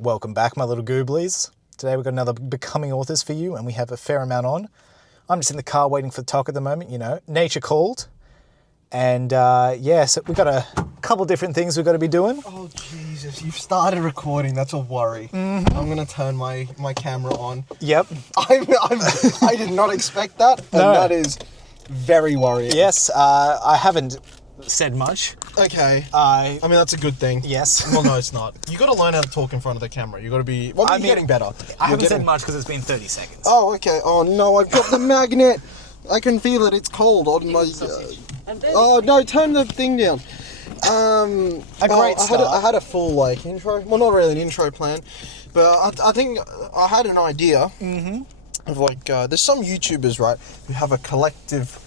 Welcome back, my little gooblies. Today we've got another Becoming Authors for you, and we have a fair amount on. I'm just in the car waiting for the talk at the moment, you know. Nature called. And so we've got a couple different things we've got to be doing. Oh, Jesus, you've started recording. That's a worry. Mm-hmm. I'm going to turn my camera on. Yep. I did not expect that, and No. that is very worrying. Yes, I haven't said much. Okay. I mean, that's a good thing. Yes. Well, no, it's not. You got to learn how to talk in front of the camera. You got to be. Well, you're getting better. I haven't said much because it's been 30 seconds. Oh, okay. Oh no, I've got the magnet. I can feel it. It's cold on my. Oh no! Turn the thing down. Great start. I had a full intro. Well, not really an intro plan, but I think I had an idea of there's some YouTubers, right, who have a collective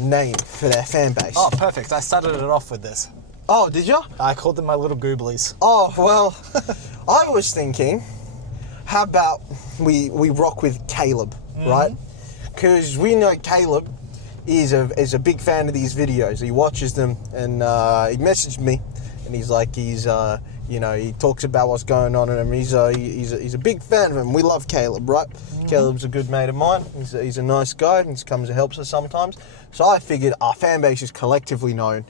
name for their fan base. Oh, perfect. I started it off with this. Oh, did you? I called them my little gooblies. Oh well, I was thinking, how about we rock with Caleb, right? Because we know Caleb is a big fan of these videos. He watches them, and he messaged me, and he's like, he talks about what's going on in him. He's a big fan of him. We love Caleb, right? Caleb's a good mate of mine. He's a nice guy. He comes and helps us sometimes. So I figured our fan base is collectively known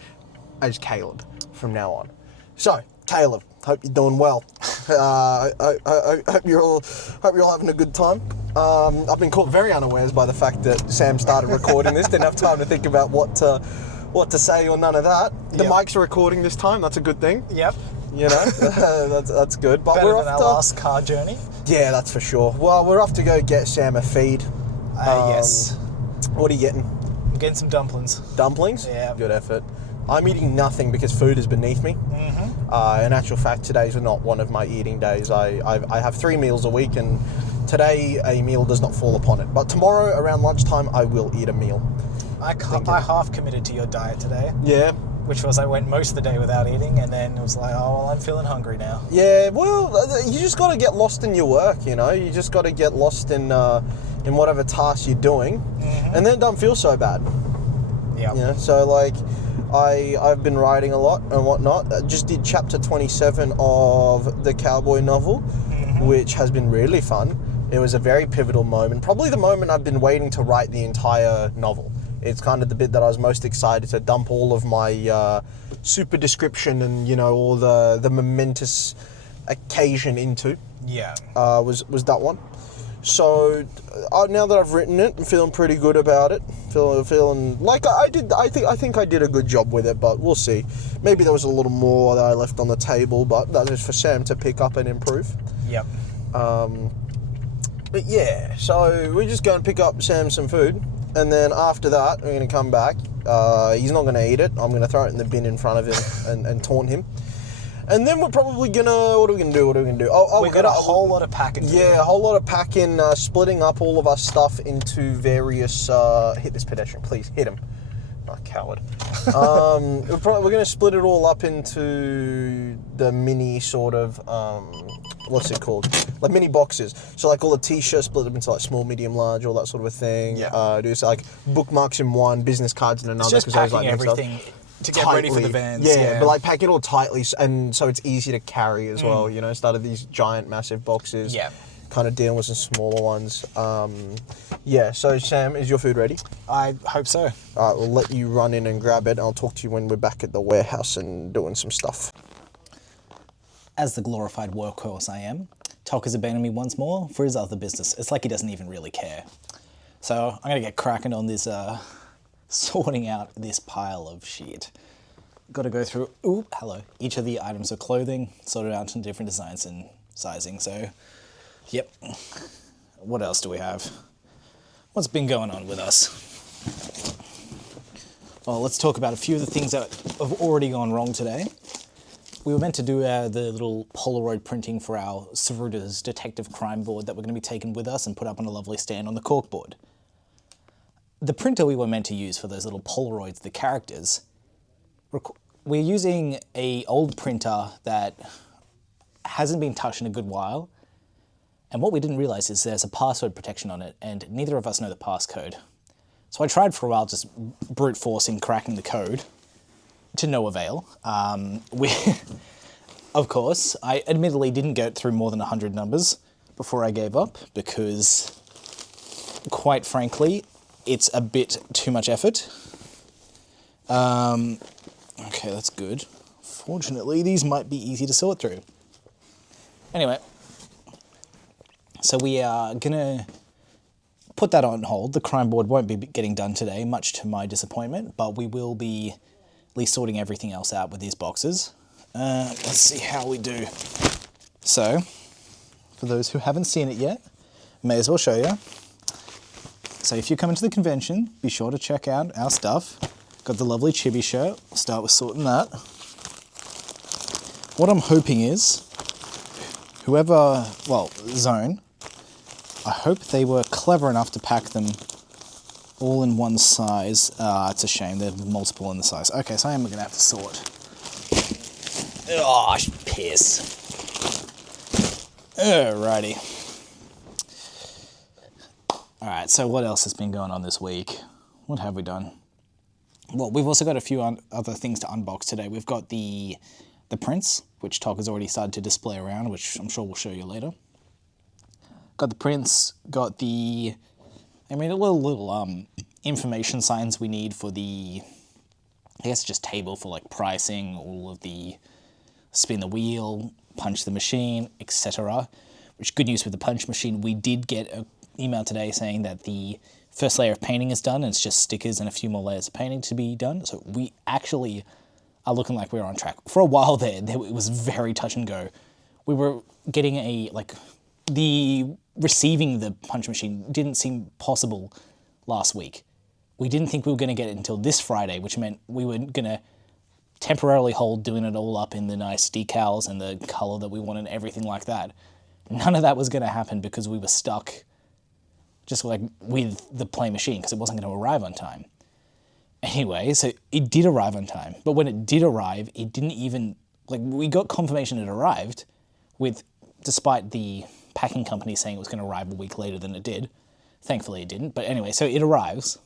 as Caleb from now on. So Caleb, hope you're doing well. I hope you're all having a good time. I've been caught very unawares by the fact that Sam started recording this. Didn't have time to think about what to say or none of that. The mics are recording this time. That's a good thing. Yep. You know, that's good. But Better we're than off our last car journey. Yeah, that's for sure. Well, we're off to go get Sam a feed. Yes. What are you getting? I'm getting some dumplings. Dumplings? Yeah. Good effort. I'm eating nothing because food is beneath me. In actual fact, today's not one of my eating days. I have 3 meals a week, and today a meal does not fall upon it. But tomorrow around lunchtime, I will eat a meal. I half committed to your diet today. Yeah. Which was I went most of the day without eating, and then it was like, oh, well, I'm feeling hungry now. Yeah, well, you just got to get lost in your work, you know? You just got to get lost in whatever task you're doing, and then it don't feel so bad. Yeah. You know, so I've been writing a lot and whatnot. I just did chapter 27 of the cowboy novel, which has been really fun. It was a very pivotal moment, probably the moment I've been waiting to write the entire novel. It's kind of the bit that I was most excited to dump all of my super description and, you know, all the momentous occasion into. Yeah. Was that one. So now that I've written it, I'm feeling pretty good about it. Feeling like I think I did a good job with it, but we'll see. Maybe there was a little more that I left on the table, but that is for Sam to pick up and improve. Yep. But yeah, so we're just going to pick up Sam some food, and then after that, we're going to come back. He's not going to eat it. I'm going to throw it in the bin in front of him and taunt him. And then we're probably gonna... What are we gonna do? We've got a whole lot of packing. Yeah, a whole lot of packing, splitting up all of our stuff into various... hit this pedestrian, please. Hit him. Not coward. We're gonna split it all up into the mini sort of... what's it called? Like mini boxes. So like all the t-shirts, split them into like small, medium, large, all that sort of a thing. Yeah. Do so like bookmarks in one, business cards in another. It's just packing everything to get ready for the vans. Yeah, but like pack it all tightly, and so it's easy to carry as well, you know, instead of these giant, massive boxes. Yeah. Kind of dealing with some smaller ones. So Sam, is your food ready? I hope so. All right, we'll let you run in and grab it. I'll talk to you when we're back at the warehouse and doing some stuff. As the glorified workhorse I am, Tok has abandoned me once more for his other business. It's like he doesn't even really care. So I'm going to get cracking on this, sorting out this pile of shit. Got to go through, each of the items of clothing, sorted out into different designs and sizing. So, yep. What else do we have? What's been going on with us? Well, let's talk about a few of the things that have already gone wrong today. We were meant to do the little Polaroid printing for our Saruda's detective crime board that we're going to be taking with us and put up on a lovely stand on the corkboard. The printer we were meant to use for those little Polaroids, the characters, we're using an old printer that hasn't been touched in a good while. And what we didn't realize is there's a password protection on it, and neither of us know the passcode. So I tried for a while just brute forcing cracking the code, to no avail. Of course, I admittedly didn't get through more than 100 numbers before I gave up because, quite frankly, it's a bit too much effort. Okay, that's good. Fortunately, these might be easy to sort through. Anyway, so we are gonna put that on hold. The crime board won't be getting done today, much to my disappointment, but we will be at least sorting everything else out with these boxes. Let's see how we do. So, for those who haven't seen it yet, may as well show you. So if you come into the convention, be sure to check out our stuff. Got the lovely chibi shirt. We'll start with sorting that. What I'm hoping is, whoever, well, Zone, I hope they were clever enough to pack them all in one size. It's a shame, they're multiple in the size. Okay, so I am gonna have to sort. Oh, piss. Alrighty. Alright, so what else has been going on this week? What have we done? Well, we've also got a few other things to unbox today. We've got the prints, which Tok has already started to display around, which I'm sure we'll show you later. Got the prints, got the, little information signs we need for the, I guess just table for like pricing, all of the spin the wheel, punch the machine, etc. Which, good news with the punch machine, we did get an email today saying that the first layer of painting is done and it's just stickers and a few more layers of painting to be done. So we actually are looking like we're on track. For a while there, it was very touch and go. We were getting receiving the punch machine didn't seem possible last week. We didn't think we were going to get it until this Friday, which meant we were going to temporarily hold doing it all up in the nice decals and the color that we wanted and everything like that. None of that was going to happen because we were stuck just like with the play machine because it wasn't going to arrive on time. Anyway, so it did arrive on time, but when it did arrive, it didn't even, we got confirmation it arrived despite the packing company saying it was going to arrive a week later than it did. Thankfully it didn't, but anyway, so it arrives.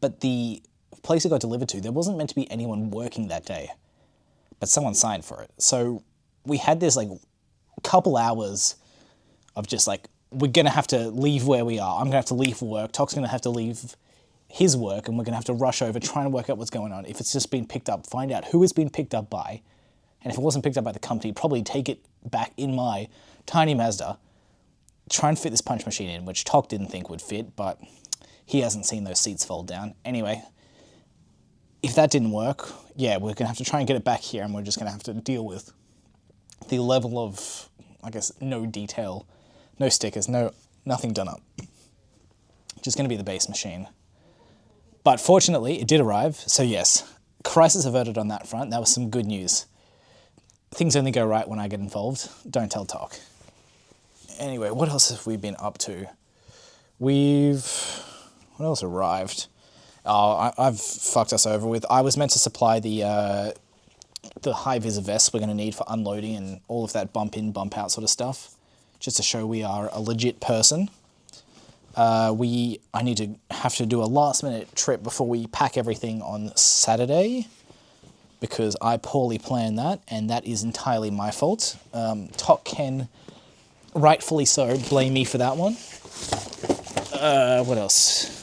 But the place it got delivered to, there wasn't meant to be anyone working that day, but someone signed for it. So we had this couple hours of just we're going to have to leave where we are. I'm going to have to leave for work. Tok's going to have to leave his work, and we're going to have to rush over, trying to work out what's going on. If it's just been picked up, find out who it's been picked up by. And if it wasn't picked up by the company, probably take it back in my tiny Mazda, try and fit this punch machine in, which Tok didn't think would fit, but he hasn't seen those seats fold down. Anyway, if that didn't work, yeah, we're going to have to try and get it back here, and we're just going to have to deal with the level of, I guess, no detail, no stickers, nothing done up. Just going to be the base machine. But fortunately, it did arrive, so yes, crisis averted on that front. That was some good news. Things only go right when I get involved. Don't tell Tok. Anyway, what else have we been up to? What else arrived? Oh, I've fucked us over with. I was meant to supply the high-vis vests we're going to need for unloading and all of that bump in, bump out sort of stuff, just to show we are a legit person. I have to do a last-minute trip before we pack everything on Saturday, because I poorly planned that, and that is entirely my fault. Tok can, rightfully so, blame me for that one. What else?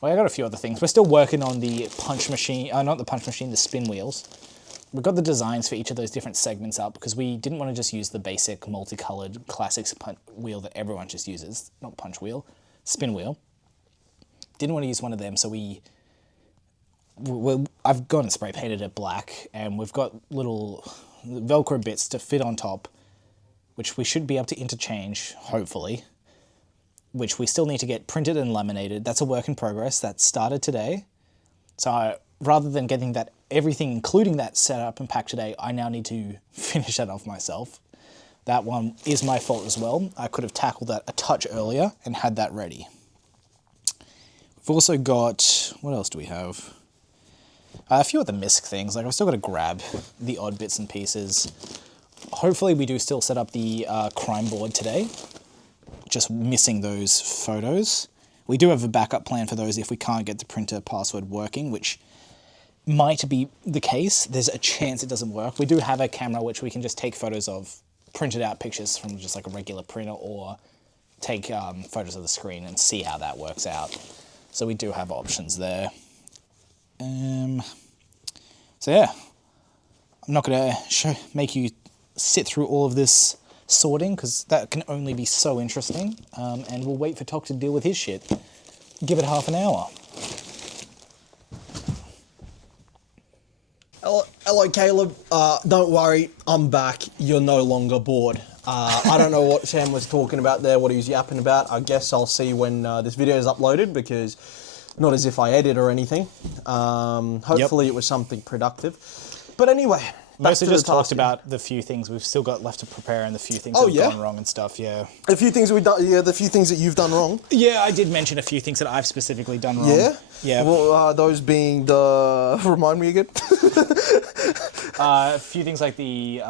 Well, I got a few other things. We're still working on the punch machine, not the punch machine, the spin wheels. We've got the designs for each of those different segments up because we didn't want to just use the basic multicolored classics wheel that everyone just uses. Not punch wheel, spin wheel. Didn't want to use one of them, so I've gone and spray painted it black, and we've got little Velcro bits to fit on top, which we should be able to interchange, hopefully, which we still need to get printed and laminated. That's a work in progress. That started today. So rather than getting everything, including that, set up and packed today, I now need to finish that off myself. That one is my fault as well. I could have tackled that a touch earlier and had that ready. We've also got, what else do we have? A few other misc things. I've still got to grab the odd bits and pieces. Hopefully we do still set up the crime board today. Just missing those photos. We do have a backup plan for those if we can't get the printer password working, which might be the case. There's a chance it doesn't work. We do have a camera which we can just take photos of, printed out pictures from just like a regular printer, or take photos of the screen and see how that works out. So we do have options there. So yeah, I'm not going to make you sit through all of this sorting, because that can only be so interesting, and we'll wait for Tok to deal with his shit. Give it half an hour. Hello, Caleb. Don't worry, I'm back. You're no longer bored. I don't know what Sam was talking about there, what he was yapping about. I guess I'll see when this video is uploaded, because not as if I edit or anything. Hopefully it was something productive. But anyway, Mostly just talked about the few things we've still got left to prepare and the few things that have gone wrong and stuff, yeah. The few things we've done, the few things that you've done wrong. Yeah, I did mention a few things that I've specifically done wrong. Yeah? Yeah. Well, those being the... Remind me again. A few things like the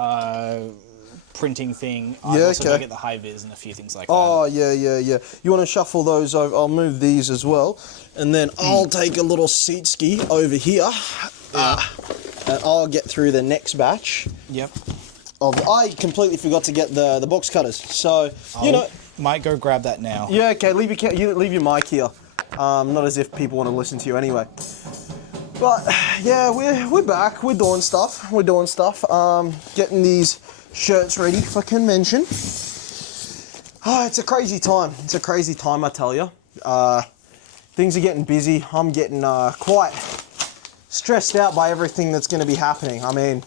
printing thing. I've also got to get the high vis and a few things like that. Oh, yeah. You want to shuffle those over? I'll move these as well. And then I'll take a little seat ski over here. And I'll get through the next batch. Yep. I completely forgot to get the box cutters. So, you know... Might go grab that now. Yeah, okay, leave your mic here. Not as if people want to listen to you anyway. But, yeah, we're back. We're doing stuff. Getting these shirts ready for convention. Oh, it's a crazy time, I tell you. Things are getting busy. I'm getting quite stressed out by everything that's going to be happening. I mean,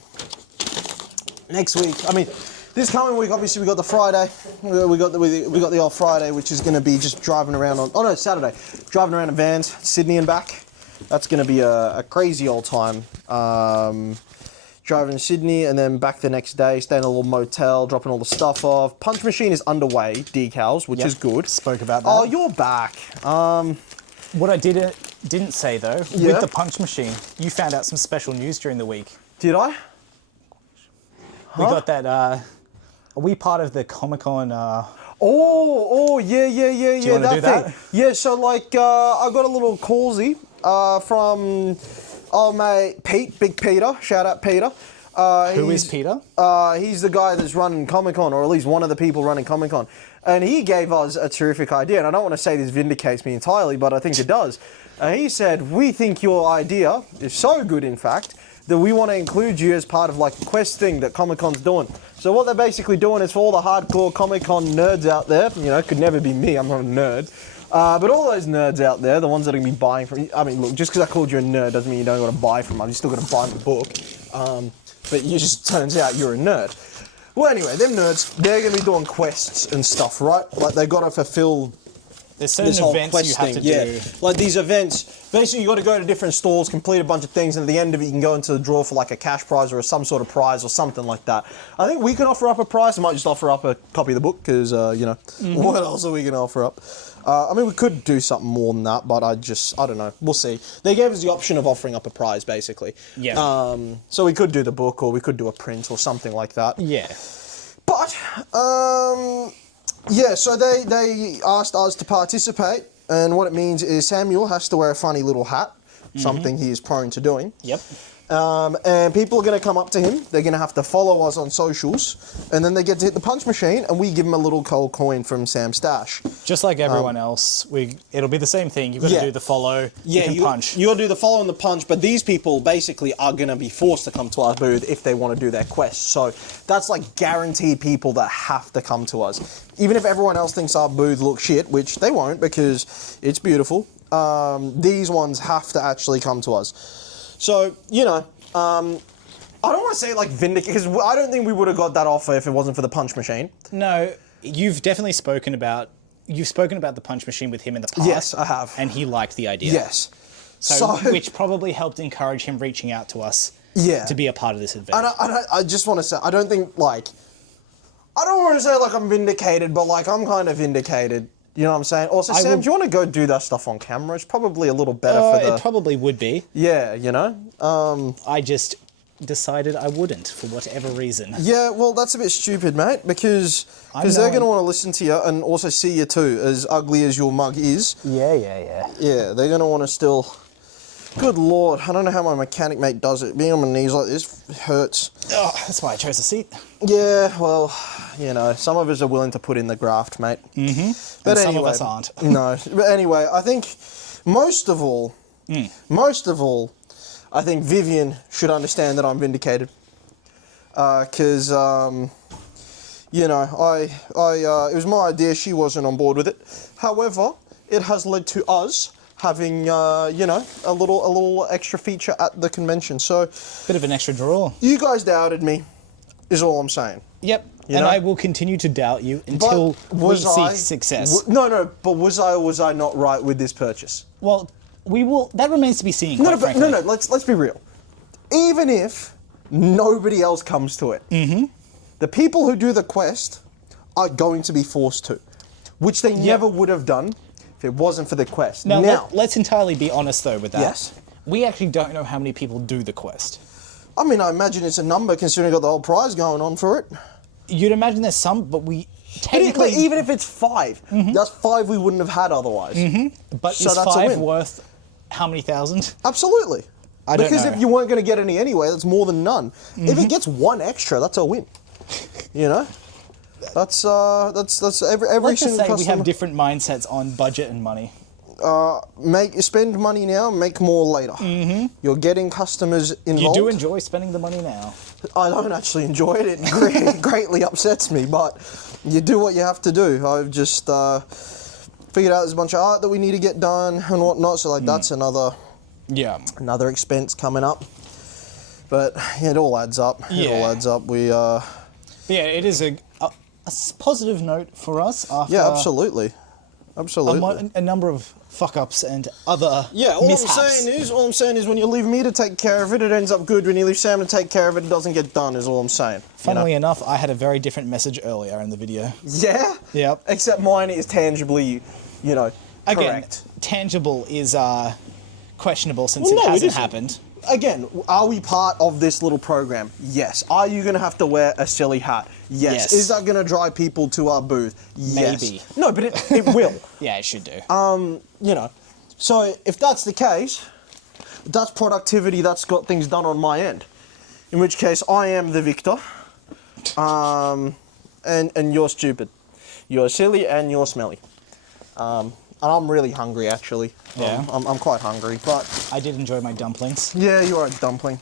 next week, this coming week, obviously we got the Friday. We got the old Friday, which is going to be just driving around on, Saturday. Driving around in vans, Sydney and back. That's going to be a crazy old time. Driving to Sydney and then back the next day, staying in a little motel, dropping all the stuff off. Punch machine is underway, decals, which is good. Spoke about that. Oh, you're back. What I didn't say though, with the punch machine, you found out some special news during the week. Did I? We got that, are we part of the Comic-Con, yeah, you wanna that do thing. that? Yeah, so like, I got a little callsy from old mate Pete, Big Peter, shout out Peter. Who is Peter? He's the guy that's running Comic-Con, or at least one of the people running Comic-Con. And he gave us a terrific idea, and I don't want to say this vindicates me entirely, but I think it does. He said, we think your idea is so good, in fact, that we want to include you as part of like a quest thing that Comic-Con's doing. So what they're basically doing is for all the hardcore Comic-Con nerds out there, it could never be me, I'm not a nerd, but all those nerds out there, the ones that are going to be buying from, look, just because I called you a nerd doesn't mean you don't got to buy from them, you still got to buy my book, but you just turns out you're a nerd. Well, anyway, them nerds, they're going to be doing quests and stuff, right? Like, they got to fulfill There's certain events you have to do. Like these events, basically you got to go to different stalls, complete a bunch of things, and at the end of it you can go into the draw for like a cash prize or some sort of prize or something like that. I think we can offer up a prize. I might just offer up a copy of the book because, what else are we going to offer up? We could do something more than that, but I don't know. We'll see. They gave us the option of offering up a prize, basically. Yeah. So we could do the book, or we could do a print or something like that. Yeah. But, yeah, so they asked us to participate, and what it means is Samuel has to wear a funny little hat, something he is prone to doing. Yep. And people are going to come up to him, they're going to have to follow us on socials, and then they get to hit the punch machine, and we give them a little cold coin from Sam's stash. Just like everyone else, it'll be the same thing. You've got to do the follow, you can punch. You got to do the follow and the punch, but these people basically are going to be forced to come to our booth if they want to do their quest. So that's like guaranteed people that have to come to us. Even if everyone else thinks our booth looks shit, which they won't because it's beautiful, these ones have to actually come to us. So, I don't want to say like vindicate, because I don't think we would have got that offer if it wasn't for the punch machine. No, you've definitely spoken about the punch machine with him in the past. Yes, I have. And he liked the idea. Yes. So which probably helped encourage him reaching out to us to be a part of this event. I just want to say, I don't want to say like I'm vindicated, but like I'm kind of vindicated. You know what I'm saying? Also, Sam, do you want to go do that stuff on camera? It's probably a little better for the... It probably would be. Yeah, I just decided I wouldn't, for whatever reason. Yeah, well, that's a bit stupid, mate, because they're going to want to listen to you and also see you too, as ugly as your mug is. Yeah. Yeah, they're going to want to still Good Lord, I don't know how my mechanic mate does it. Being on my knees like this hurts. Oh, that's why I chose a seat. Yeah, well, you know, some of us are willing to put in the graft, mate. Mm-hmm. But And anyway, some of us aren't. No, but anyway, I think most of all, I think Vivian should understand that I'm vindicated. Because, you know, it was my idea, she wasn't on board with it. However, it has led to us having, you know, a little extra feature at the convention. So, Bit of an extra draw. you guys doubted me, is all I'm saying. Yep. You and know? I will continue to doubt you until we see success. No, but was I not right with this purchase? Well, we will. That remains to be seen. No, Quite frankly. no, let's be real. Even if nobody else comes to it, the people who do the quest are going to be forced to, which they never would have done if it wasn't for the quest. Now, let's entirely be honest though with that. Yes. We actually don't know how many people do the quest. I mean, I imagine it's a number considering got the whole prize going on for it. You'd imagine there's some, but we But technically. even if it's 5, that's 5 we wouldn't have had otherwise. But So is that's a 5 win. worth how many thousand? Absolutely. I don't Because know. if you weren't going to get any anyway, that's more than none. If it gets 1 extra, that's a win. You know, that's every Let's just single say we customer. have different mindsets on budget and money. Spend money now, make more later. You're getting customers You involved. do enjoy spending the money now. I don't actually enjoy it. It greatly upsets me, but you do what you have to do. I've just figured out there's a bunch of art that we need to get done and whatnot. So like that's another expense coming up. But it all adds up. It all Yeah. adds up. We Yeah, it is a positive note for us after yeah, absolutely, absolutely. a number of fuck-ups and other Yeah, all mishaps. all I'm saying is when you leave me to take care of it, it ends up good. When you leave Sam to take care of it, it doesn't get done, is all I'm saying. Funnily enough, I had a very different message earlier in the video. Yeah? Yep. Except mine is tangibly, you know, Again, correct. tangible is questionable since Well, it no, it hasn't isn't. happened. Again, are we part of this little program? Yes. Are you going to have to wear a silly hat? Yes. Yes. Is that going to drive people to our booth? Yes. Maybe. No, but it will. Yeah, it should do. You know, so if that's the case, that's productivity, that's got things done on my end. In which case, I am the victor, and you're stupid. You're silly and you're smelly. And I'm really hungry, actually. Yeah. I'm quite hungry, but I did enjoy my dumplings. yeah, you are a dumpling.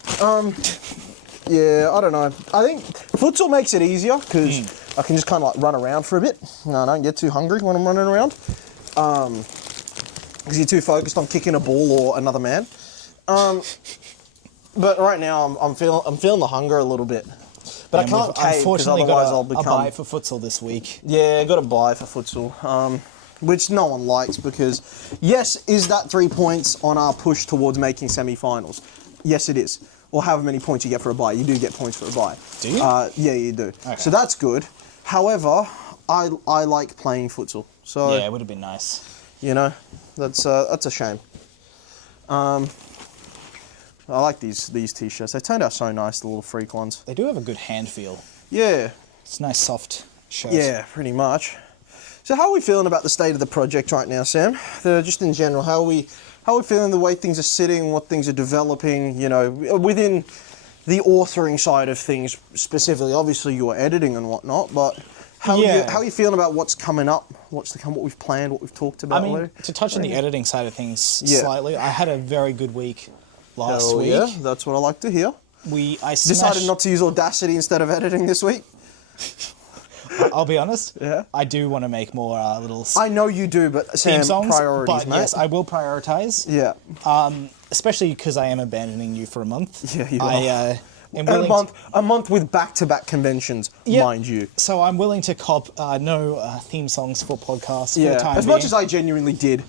Yeah, I don't know. I think futsal makes it easier because I can just kind of like run around for a bit. I don't get too hungry when I'm running around. Because you're too focused on kicking a ball or another man. But right now I'm feeling the hunger a little bit. But I And can't we've cave because unfortunately otherwise got I'll a become. buy for futsal this week. Yeah, got to buy for futsal. Which no one likes because, yes, is that 3 points on our push towards making semi-finals? Yes, it is. Or however many points you get for a buy. You do get points for a buy. Do you? Yeah, you do. Okay. So that's good. However, I like playing futsal. So, Yeah, it would have been nice. you know, that's a shame. I like these t-shirts. They turned out so nice, the little freak ones. They do have a good hand feel. Yeah. It's a nice soft shirt. Yeah, pretty much. So how are we feeling about the state of the project right now, Sam? Just in general, how are we feeling the way things are sitting, what things are developing, you know, within the authoring side of things specifically? Obviously you're editing and whatnot, but how are you feeling about what's coming up, what's to come, what we've planned, what we've talked about? I mean, Lou? to touch on the editing side of things Yeah. slightly, I had a very good week last Hell week. yeah, that's what I like to hear. I Decided not to use Audacity instead of editing this week. I'll be honest. Yeah. I do want to make more little I know you do, but Sam, theme songs, priorities, but mate. yes, I will prioritize. Yeah. Especially because I am abandoning you for a month. Yeah, you I are. am willing A month with back-to-back conventions, Yep. mind you. So I'm willing to cop no theme songs for podcasts for the Yeah, time as being. much as I genuinely did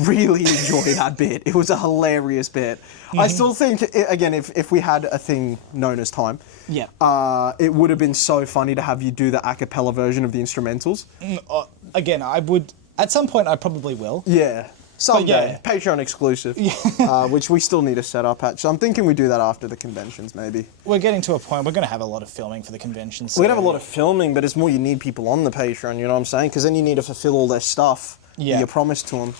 really enjoy that bit. It was a hilarious bit. I still think, again, if we had a thing known as time, Yeah. it would have been so funny to have you do the a cappella version of the instrumentals. Again, I would at some point. I probably will. Yeah. Someday. yeah. Patreon exclusive. Which we still need to set up, actually. I'm thinking we do that after the conventions, maybe. We're getting to a point. We're going to have a lot of filming for the convention. We're going to have a lot of filming, but it's more you need people on the Patreon, you know what I'm saying? Because then you need to fulfill all their stuff that Yeah. you promised to them.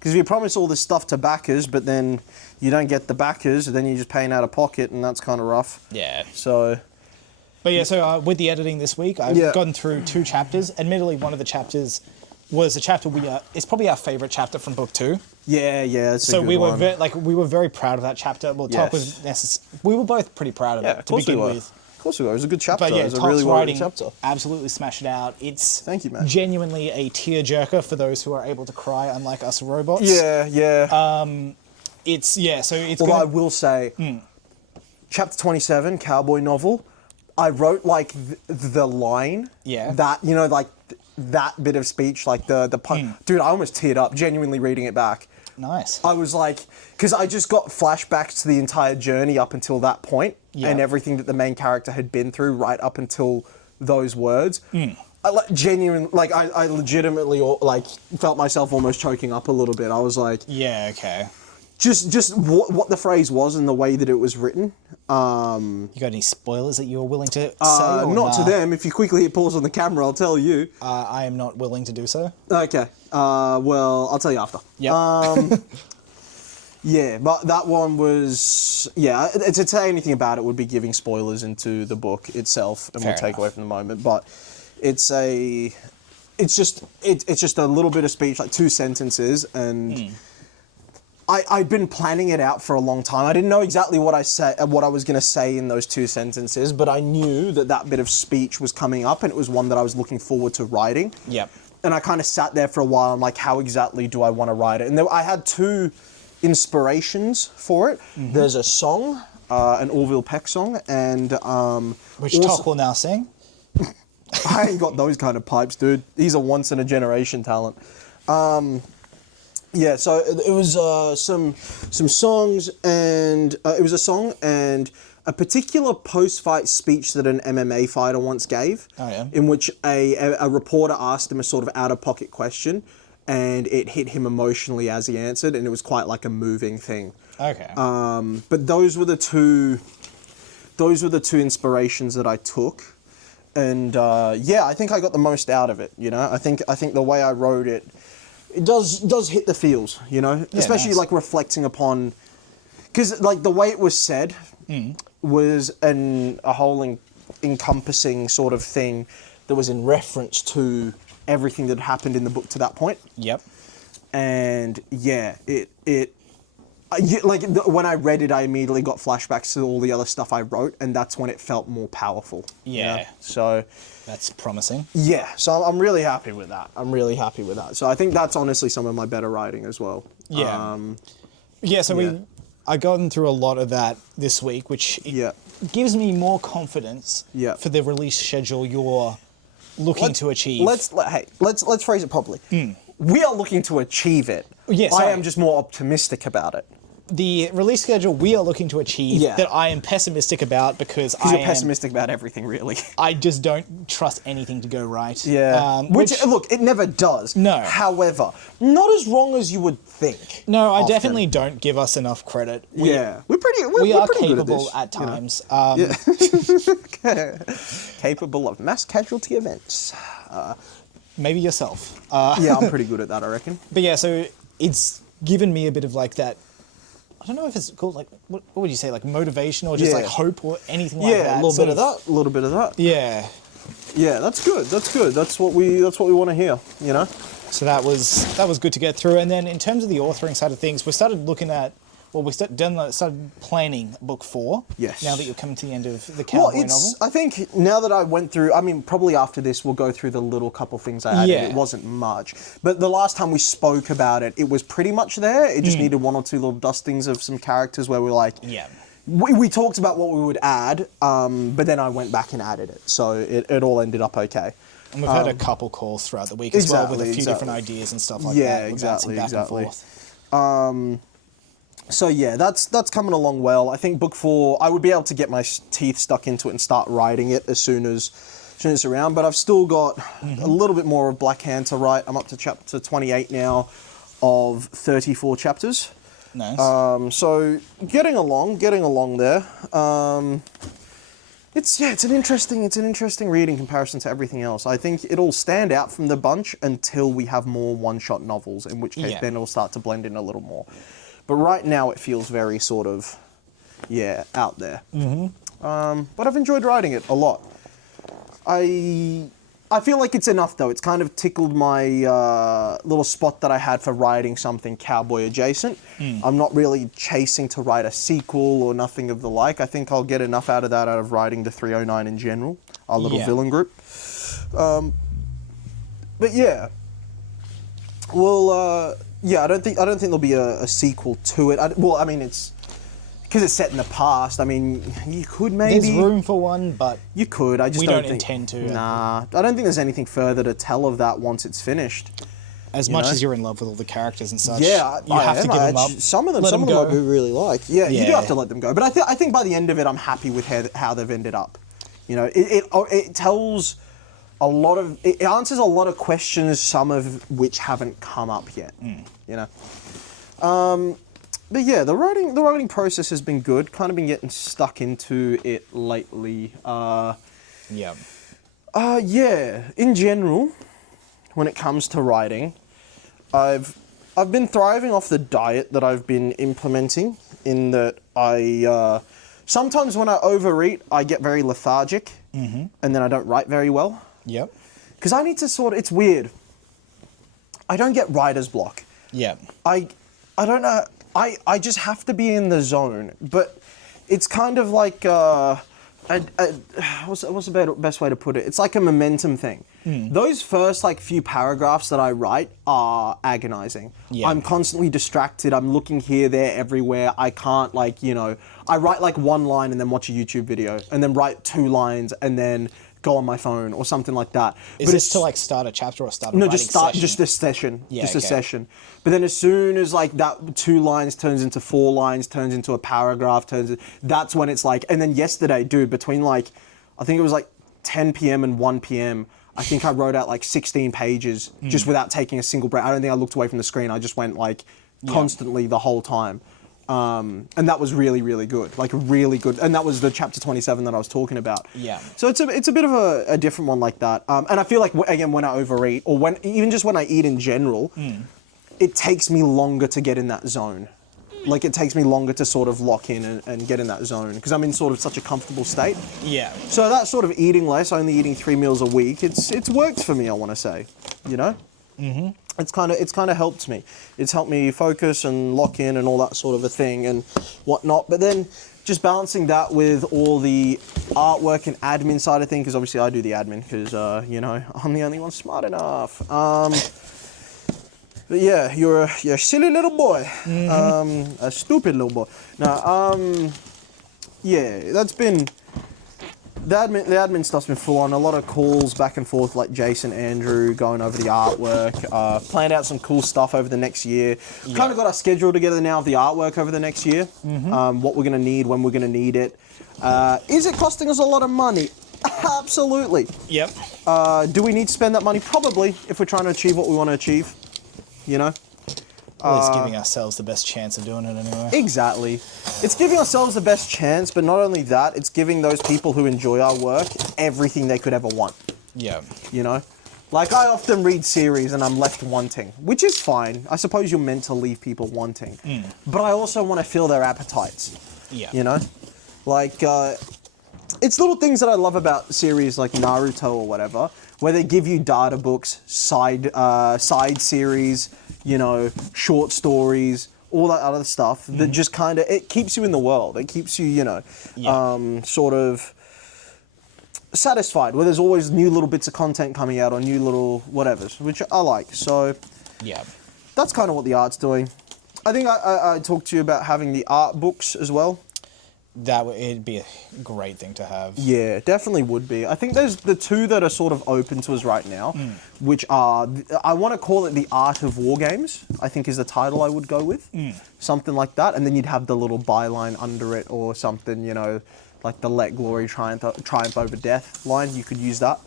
Because if you promise all this stuff to backers, but then you don't get the backers, then you're just paying out of pocket, and that's kind of rough. Yeah. So, But yeah, so with the editing this week, I've gotten through 2 chapters. Admittedly, one of the chapters was a chapter it's probably our favorite chapter from book 2. yeah, it's a So good we were one. we were very proud of that chapter. Well, Talk Yes. was we were both pretty proud of Yeah, it of to course we begin were. with. Of course we were. It was a good chapter. But yeah, it was a Talk's really well written writing chapter. absolutely smashed it out. It's Thank you, man. genuinely a tearjerker for those who are able to cry, unlike us robots. Yeah. So it's Although I gonna, will say, chapter 27, cowboy novel, I wrote like the line. Yeah. That, you know, like that bit of speech, like the pun. Dude, I almost teared up genuinely reading it back. nice. I was like, because I just got flashbacks to the entire journey up until that point and everything that the main character had been through right up until those words. I I legitimately like felt myself almost choking up a little bit. I was like, Yeah, okay. just what the phrase was and the way that it was written. You got any spoilers that you're willing to say? Or Not to nah? them. If you quickly hit pause on the camera, I'll tell you. I am not willing to do so. Okay. Well, I'll tell you after. Yep. Yeah, but that one was to say anything about it would be giving spoilers into the book itself, and Fair we'll take enough. away from the moment. But it's just a little bit of speech, like 2 sentences, and I'd been planning it out for a long time. I didn't know exactly what I was going to say in those 2 sentences, but I knew that bit of speech was coming up, and it was one that I was looking forward to writing. Yep. And I kind of sat there for a while. I'm like, how exactly do I want to write it? And I had 2 inspirations for it. There's a song, an Orville Peck song, and Which also- Talk will now sing. I ain't got those kind of pipes, dude. He's a once in a generation talent. Yeah, so it was some songs, and it was a song and a particular post-fight speech that an MMA fighter once gave. Oh, yeah. In which a reporter asked him a sort of out-of-pocket question, and it hit him emotionally as he answered, and it was quite like a moving thing. Okay. But those were the two inspirations that I took, and I think I got the most out of it. You know, I think the way I wrote it, it does hit the feels. You know, especially nice. like reflecting upon, because like the way it was said was a whole encompassing sort of thing that was in reference to everything that happened in the book to that point. Yep. And yeah, when I read it, I immediately got flashbacks to all the other stuff I wrote, and that's when it felt more powerful. you know? Yeah. So That's promising. yeah, so I'm really happy with that. So I think that's honestly some of my better writing as well. Yeah. So yeah. I gotten through a lot of that this week, which Yeah. gives me more confidence Yeah. for the release schedule you're looking to achieve. Let's phrase it properly. We are looking to achieve it. Yes, I sorry. am just more optimistic about it. The release schedule we are looking to achieve Yeah. that I am pessimistic about because You're pessimistic about everything, really. I just don't trust anything to go right. Yeah. Which look, it never does. No. However, not as wrong as you would think. No, I often. definitely don't give us enough credit. Yeah, we're We are pretty capable good at you know. times. Capable of mass casualty events. Maybe yourself. Yeah, I'm pretty good at that, I reckon. But yeah, so it's given me a bit of like that. I don't know if it's called like what would you say, like motivation or just Yeah. like hope or anything like Yeah, that. a little sort bit of that. A little bit of that. Yeah. Yeah, that's good. That's good. That's what we want to hear. You know. So that was good to get through. And then in terms of the authoring side of things, we started looking at started planning book 4. Yes. Now that you're coming to the end of the Well, cowboy novel. I think now that I went through, I mean, probably after this we'll go through the little couple things I added. Yeah. It wasn't much. But the last time we spoke about it, it was pretty much there. It just needed 1 or 2 little dustings of some characters where we're like, Yeah. we talked about what we would add, but then I went back and added it. So it all ended up okay. And we've had a couple calls throughout the week as well with a few Exactly, different ideas and stuff like Yeah, that. We're bouncing exactly, back exactly. and forth. So yeah, that's coming along well. I think book 4, I would be able to get my teeth stuck into it and start writing it as soon as it's around. But I've still got a little bit more of Black Hand to write. I'm up to chapter 28 now of 34 chapters. Nice. So getting along there. It's an interesting read in comparison to everything else. I think it'll stand out from the bunch until we have more one-shot novels, in which case then it'll start to blend in a little more. But right now it feels very sort of, out there. But I've enjoyed writing it a lot. I feel like it's enough though. It's kind of tickled my little spot that I had for writing something cowboy adjacent. I'm not really chasing to write a sequel or nothing of the like. I think I'll get enough out of writing the 309 in general, our little villain group. But yeah, well, I don't think there'll be a sequel to it. I mean, it's because it's set in the past. I mean, you could maybe. There's room for one, but you could. I just we don't don't intend to. Nah, I don't think there's anything further to tell of that once it's finished. As much as you're in love with all the characters and such, Yeah, you have to give them up. Some of them go. I really like. Yeah, you do have to let them go. But I think by the end of it, I'm happy with how they've ended up. You know, it tells a lot of, it answers a lot of questions, some of which haven't come up yet. You know. But yeah, the writing process has been good. Kind of been getting stuck into it lately. Yeah. In general, when it comes to writing, I've been thriving off the diet that I've been implementing. In that I sometimes when I overeat, I get very lethargic, and then I don't write very well. Yep. Because I need to it's weird. I don't get writer's block. Yeah. I don't know. I just have to be in the zone, but it's kind of like what's the best way to put it? It's like a momentum thing. Those first few paragraphs that I write are agonizing. Yeah. I'm constantly distracted. I'm looking here, there, everywhere. I can't I write one line and then watch a YouTube video, and then write 2 lines and then go on my phone or something like that. Is this to start a chapter or start a writing session? Just this session. Yeah, just a session. But then as soon as that 2 lines turns into 4 lines, turns into a paragraph, that's when it's and then yesterday, dude, between I think it was 10 p.m. and 1 p.m., I think I wrote out 16 pages just without taking a single breath. I don't think I looked away from the screen. I just went constantly the whole time. And that was really, really good. Really good. And that was the chapter 27 that I was talking about. Yeah. So it's a bit of a different one like that. And I feel again, when I overeat, or even just when I eat in general, it takes me longer to get in that zone. It takes me longer to sort of lock in and get in that zone because I'm in sort of such a comfortable state. Yeah. So that sort of eating less, only eating 3 meals a week, it's worked for me, I want to say, you know? It's kind of helped me. It's helped me focus and lock in and all that sort of a thing and whatnot. But then just balancing that with all the artwork and admin side of things, because obviously I do the admin because, I'm the only one smart enough. But yeah, you're a silly little boy. A stupid little boy. Now, that's been... The admin stuff's been full on. A lot of calls back and forth, Jason, Andrew, going over the artwork. Planned out some cool stuff over the next year. Kind of got our schedule together now of the artwork over the next year. What we're going to need, when we're going to need it. Is it costing us a lot of money? Absolutely. Yep. Do we need to spend that money? Probably, if we're trying to achieve what we want to achieve. You know? Well, it's giving ourselves the best chance of doing it anyway. Exactly. It's giving ourselves the best chance, but not only that, it's giving those people who enjoy our work everything they could ever want. Yeah. You know? I often read series and I'm left wanting, which is fine. I suppose you're meant to leave people wanting. But I also want to fill their appetites. Yeah. You know? It's little things that I love about series like Naruto or whatever, where they give you data books, side series, short stories, all that other stuff that just kind of, it keeps you in the world. It keeps you, sort of satisfied, where there's always new little bits of content coming out or new little whatevers, which I like. So yeah, that's kind of what the art's doing. I think I talked to you about having the art books as well. It'd be a great thing to have. Yeah, definitely would be. I think there's the 2 that are sort of open to us right now, which are, I want to call it the Art of War Games, I think is the title I would go with. Something like that. And then you'd have the little byline under it or something, like the Let Glory Triumph Over Death line. You could use that.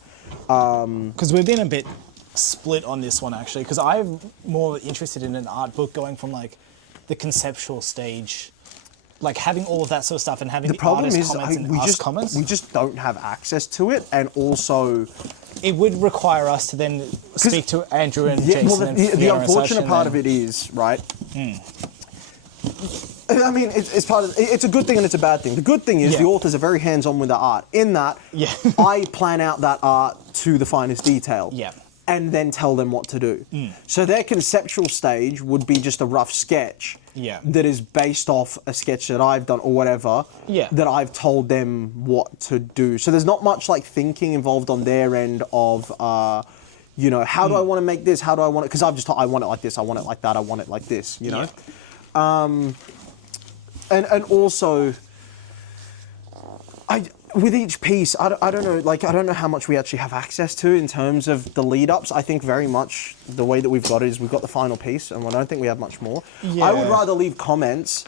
Because we've been a bit split on this one, actually, because I'm more interested in an art book going from, the conceptual stage like having all of that sort of stuff and having The the problem artist is comments and us comments, we just don't have access to it, and also it would require us to then speak to Andrew and yeah, Jason well, and the Fiona and unfortunate such, part and of it is right. I mean, it's part of it's a good thing and it's a bad thing. The good thing is Yeah. the authors are very hands-on with the art. In that, Yeah. I plan out that art to the finest detail. Yeah. And then tell them what to do. So their conceptual stage would be just a rough sketch. Yeah. That is based off a sketch that I've done or whatever. Yeah. That I've told them what to do. So there's not much like thinking involved on their end of, you know, how do I want to make this? How do I want it? Because I've just thought I want it like this. I want it like that. I want it like this. You know. Yeah. And also, with each piece, I don't know, like, I don't know how much we actually have access to in terms of the lead-ups. I think very much the way that we've got it is we've got the final piece, and I don't think we have much more. Yeah. I would rather leave comments.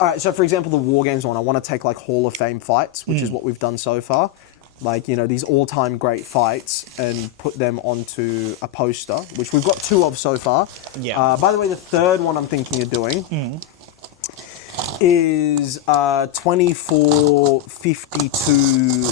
All right, so for example, the War Games one, I want to take, like, Hall of Fame fights, which is what we've done so far. Like, you know, these all-time great fights, and put them onto a poster, which we've got 2 of so far. Yeah. By the way, the third one I'm thinking of doing is 2452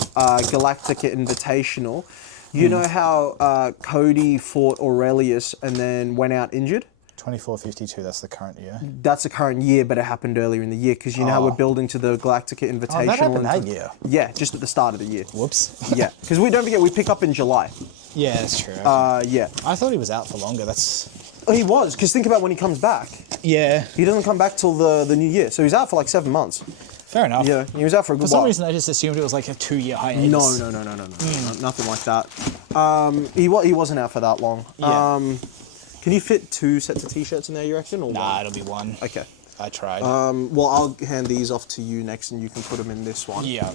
Galactica Invitational. You know how Cody fought Aurelius and then went out injured? 2452, that's the current year. That's the current year, but it happened earlier in the year because you know how we're building to the Galactica Invitational. Oh, that happened that and year. Yeah, just at the start of the year. Whoops. Yeah, because we don't forget we pick up in July. Yeah, that's true. Yeah. I thought he was out for longer. That's Oh, he was, because think about when he comes back. yeah. He doesn't come back till the new year, so he's out for like 7 months. Fair enough. Yeah, he was out for a good For some while. reason, I just assumed it was like a 2-year hiatus. No, nothing like that. He wasn't out for that long. Yeah. Can you fit 2 sets of t-shirts in there, you reckon, or Nah, one? it'll be one. Okay. I tried. Well, I'll hand these off to you next, and you can put them in this one. yeah.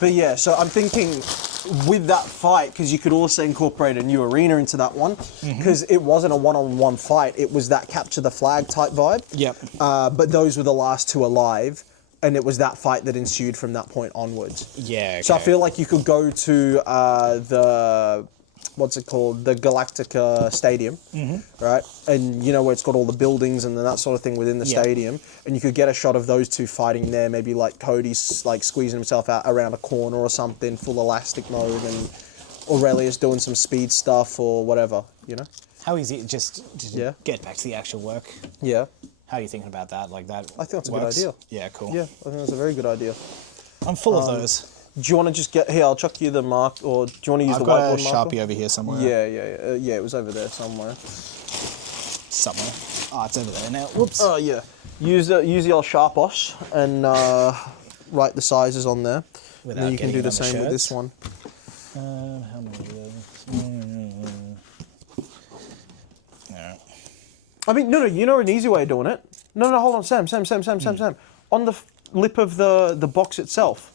But yeah, so I'm thinking with that fight, because you could also incorporate a new arena into that one, because it wasn't a one-on-one fight, it was that capture the flag type vibe. Yep. But those were the last 2 alive, and it was that fight that ensued from that point onwards. Yeah. Okay. So I feel like you could go to the what's it called, the Galactica Stadium, right? And you know where it's got all the buildings and that sort of thing within the Yeah. stadium, and you could get a shot of those 2 fighting there. Maybe like Cody's like squeezing himself out around a corner or something, full elastic mode, and Aurelius doing some speed stuff or whatever, you know? How easy just to Yeah. get back to the actual work. Yeah, How are you thinking about that? Like that? I think that's a good works? idea. Yeah. Cool. yeah, I think that's a very good idea. I'm full of those. Do you want to just get here? I'll chuck you the mark, or do you want to use I've the got a whiteboard marker? Sharpie over here somewhere. Yeah, it was over there somewhere. Somewhere. Oh, it's over there now. Whoops. Oh yeah, use the old Sharpos and write the sizes on there. And Without then you can do getting the on the same with this shirts. one. How many of those? No. I mean, no, you know an easy way of doing it. No, hold on, Sam. On the lip of the box itself.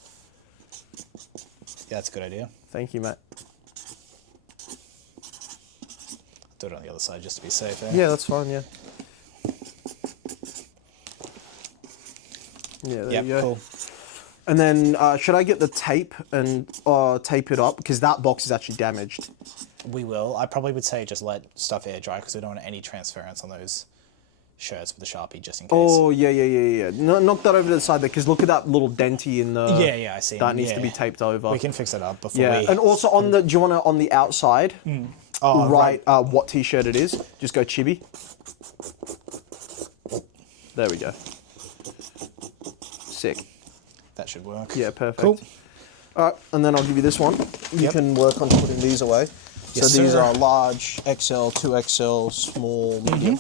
Yeah, that's a good idea. Thank you, mate. Do it on the other side just to be safe. Yeah, that's fine. Yeah. Yeah, there Yep. you go. Cool. And then should I get the tape and tape it up, because that box is actually damaged. We will. I probably would say just let stuff air dry because we don't want any transference on those shirts with the Sharpie just in case. Oh yeah. No, knock that over to the side there, because look at that little denty in the. Yeah, I see. That needs to Yeah. be taped over. We can fix that up before Yeah, we. and also on the. Do you want to on the outside? Oh, write what t-shirt it is. Just go chibi. There we go. Sick. That should work. Yeah, perfect. Cool. All right, and then I'll give you this one. You Yep. can work on putting these away. Yes, so these sir. are large, XL, 2XL, small, medium.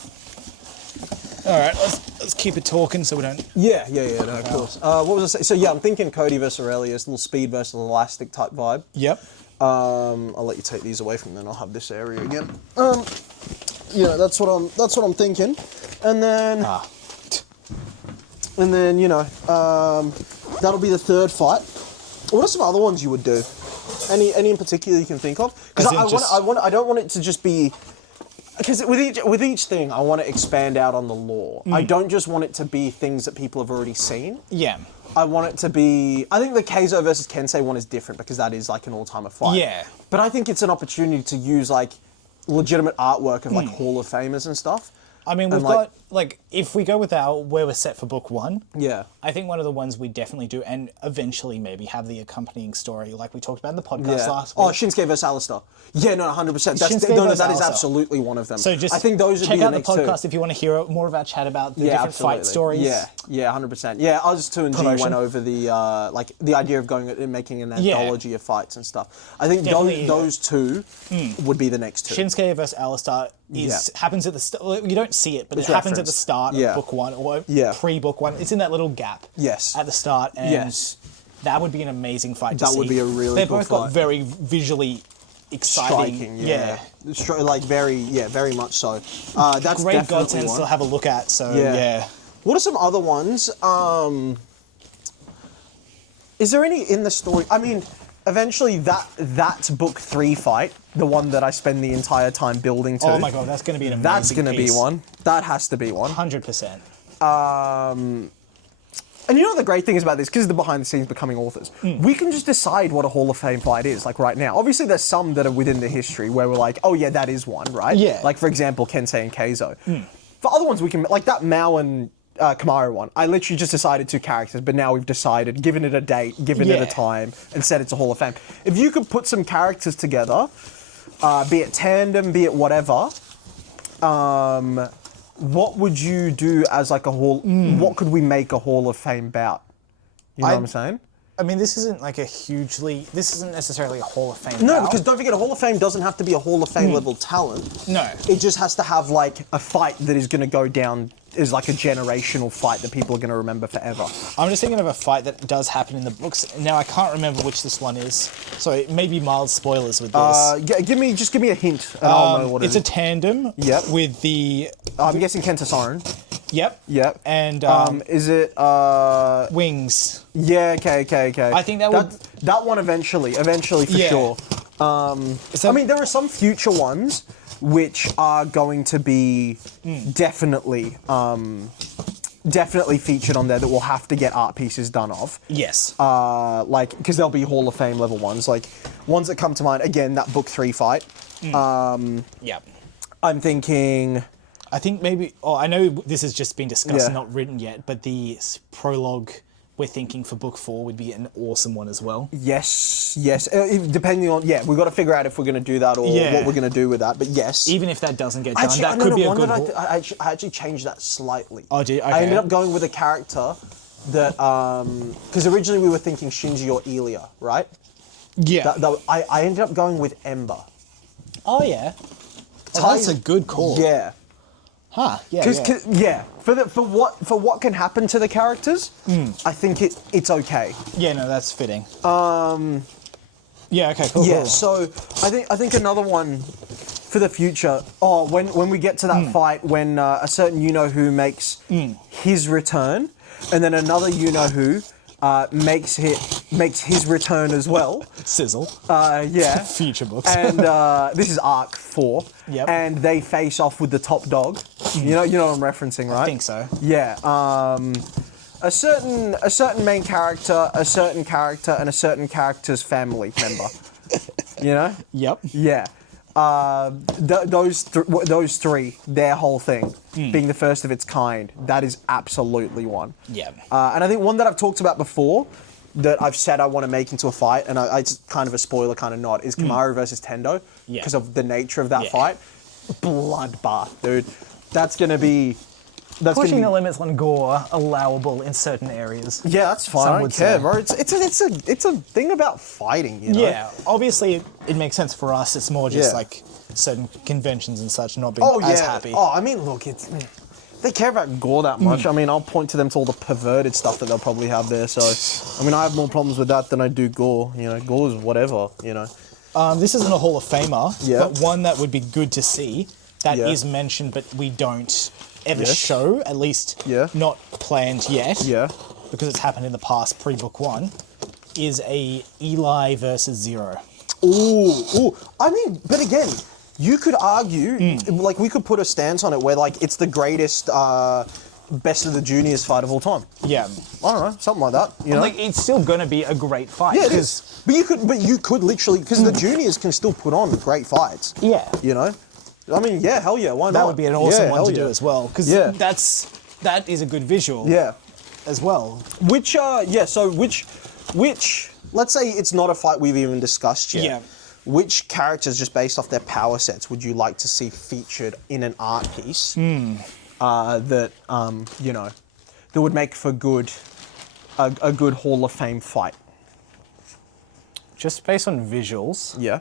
All right, let's keep it talking so we don't. Yeah, no, of course. What was I saying? So yeah, I'm thinking Cody versus Aurelius, little speed versus elastic type vibe. Yep. I'll let you take these away from then. I'll have this area again. Yeah, that's what I'm thinking. And then you know, that'll be the 3rd fight. What are some other ones you would do? Any in particular you can think of? Because I don't want it to just be. Because with each thing, I want to expand out on the lore. I don't just want it to be things that people have already seen. Yeah. I want it to be. I think the Keizo versus Kensei one is different because that is like an all-timer fight. Yeah. But I think it's an opportunity to use like legitimate artwork of like Hall of Famers and stuff. I mean, we've And, like- got, like, if we go with where we're set for book one, Yeah. I think one of the ones we definitely do, and eventually maybe have the accompanying story, like we talked about in the podcast last week. Oh, Shinsuke versus Alistair. Yeah, no, 100%. Shinsuke No, versus that is Alistair. absolutely one of them. So just I think those would check be the out the next two. podcast if you want to hear more of our chat about the Yeah, different absolutely. fight stories. Yeah, 100%. Yeah, us two and G Promotion. went over the like the idea of going and making an Yeah. anthology of fights and stuff. I think Definitely, those two would be the next two. Shinsuke versus Alistair happens at the start. You don't see it, but It's it happens at the referenced. start Yeah. of book one or Yeah. pre-book one. It's in that little gap. Yes. At the start, and Yes. that would be an amazing fight to see. That would be a really They cool both got fight. very visually exciting. Striking, yeah. Like very much so. That's Great definitely Godsend one. still have a look at. So Yeah. yeah. What are some other ones? Is there any in the story? I mean, eventually that's book 3 fight, the one that I spend the entire time building to. Oh my god, that's going to be an amazing That's going to be one. That has to be one. 100%. And you know what the great thing is about this, because the behind the scenes becoming authors, we can just decide what a Hall of Fame fight is, like right now. Obviously, there's some that are within the history where we're like, oh yeah, that is one, right? Yeah. Like, for example, Kensei and Keizo. For other ones, we can, like that Mao and Kamaru one, I literally just decided 2 characters, but now we've decided, given it a date, given it Yeah. a time, and said it's a Hall of Fame. If you could put some characters together, be it tandem, be it whatever, what would you do as like a hall? What could we make a Hall of Fame bout? You know what I'm saying? I mean, this isn't like this isn't necessarily a Hall of Fame. No, bout. because don't forget, a Hall of Fame doesn't have to be a Hall of Fame level talent. No. It just has to have like a fight that is going to go down as like a generational fight that people are going to remember forever. I'm just thinking of a fight that does happen in the books. Now, I can't remember which this one is. So maybe mild spoilers with this. Give me a hint, and I'll know what it It's is. a tandem Yep. with the... I'm guessing Kenta Soren. Yep. Yep. And Is it? wings. Yeah. Okay. I think that that one eventually for Yeah. sure. Is I that- mean, there are some future ones which are going to be definitely featured on there that will have to get art pieces done of. Yes. Like, because there'll be Hall of Fame level ones. Like, ones that come to mind, again, that book 3 fight. Yep. I'm thinking... I think maybe... Oh, I know this has just been discussed Yeah. and not written yet, but the prologue we're thinking for book 4 would be an awesome one as well. Yes. Depending on... Yeah, we've got to figure out if we're going to do that or Yeah. what we're going to do with that, but yes. Even if that doesn't get done, Actually, that no, could no, be a one good... that I actually changed that slightly. Oh, did you? I Okay. ended up going with a character that... Because originally we were thinking Shinji or Elia, right? Yeah. I ended up going with Ember. Oh, yeah. Oh, that's a good call. Yeah. Huh, yeah, Because for what can happen to the characters, I think it's okay. Yeah, no, that's fitting. Yeah, okay, cool, Yeah. cool. So I think another one for the future. Oh, when we get to that fight, when a certain you know who makes his return, and then another you know who makes his return as well. Sizzle. Yeah. Future books. And this is Arc 4. Yep. And they face off with the top dog. You know what I'm referencing, right? I think so. Yeah. A certain main character, a certain character, and a certain character's family member. You know? Yep. Yeah. Those three, their whole thing, being the first of its kind, that is absolutely one. Yeah. And I think one that I've talked about before, that I've said I want to make into a fight, and it's kind of a spoiler, kind of not, is Kamaru versus Tendo, Yeah. because of the nature of that Yeah. fight. Bloodbath, dude. That's gonna be. Pushing the limits on gore allowable in certain areas. Yeah, that's fine. Some I don't would care, say. bro. It's a thing about fighting, you know. Yeah, obviously it makes sense for us. It's more just Yeah. like certain conventions and such not being Oh as yeah. happy. Oh, I mean, look, they care about gore that much. I mean, I'll point to them to all the perverted stuff that they'll probably have there. So, I mean, I have more problems with that than I do gore. You know, gore is whatever. You know. This isn't a Hall of Famer, Yeah. but one that would be good to see that is Yeah. mentioned, but we don't ever Yes. show, at least Yeah. not planned yet. Yeah. Because it's happened in the past, pre-book 1, is a Eli versus Zero. Ooh. I mean, but again, you could argue, like, we could put a stance on it where, like, it's the greatest best of the juniors fight of all time. Yeah. I don't know, something like that. You know. Like, it's still going to be a great fight. Yeah, it 'cause- is. But you could literally, because the juniors can still put on great fights. Yeah. You know. I mean, yeah, hell yeah, why not? That would be an awesome one hell to do as well, because Yeah. that is a good visual. Yeah. As well. Which, let's say it's not a fight we've even discussed yet. Yeah. Which characters, just based off their power sets, would you like to see featured in an art piece that, that would make for a good Hall of Fame fight? Just based on visuals, Yeah.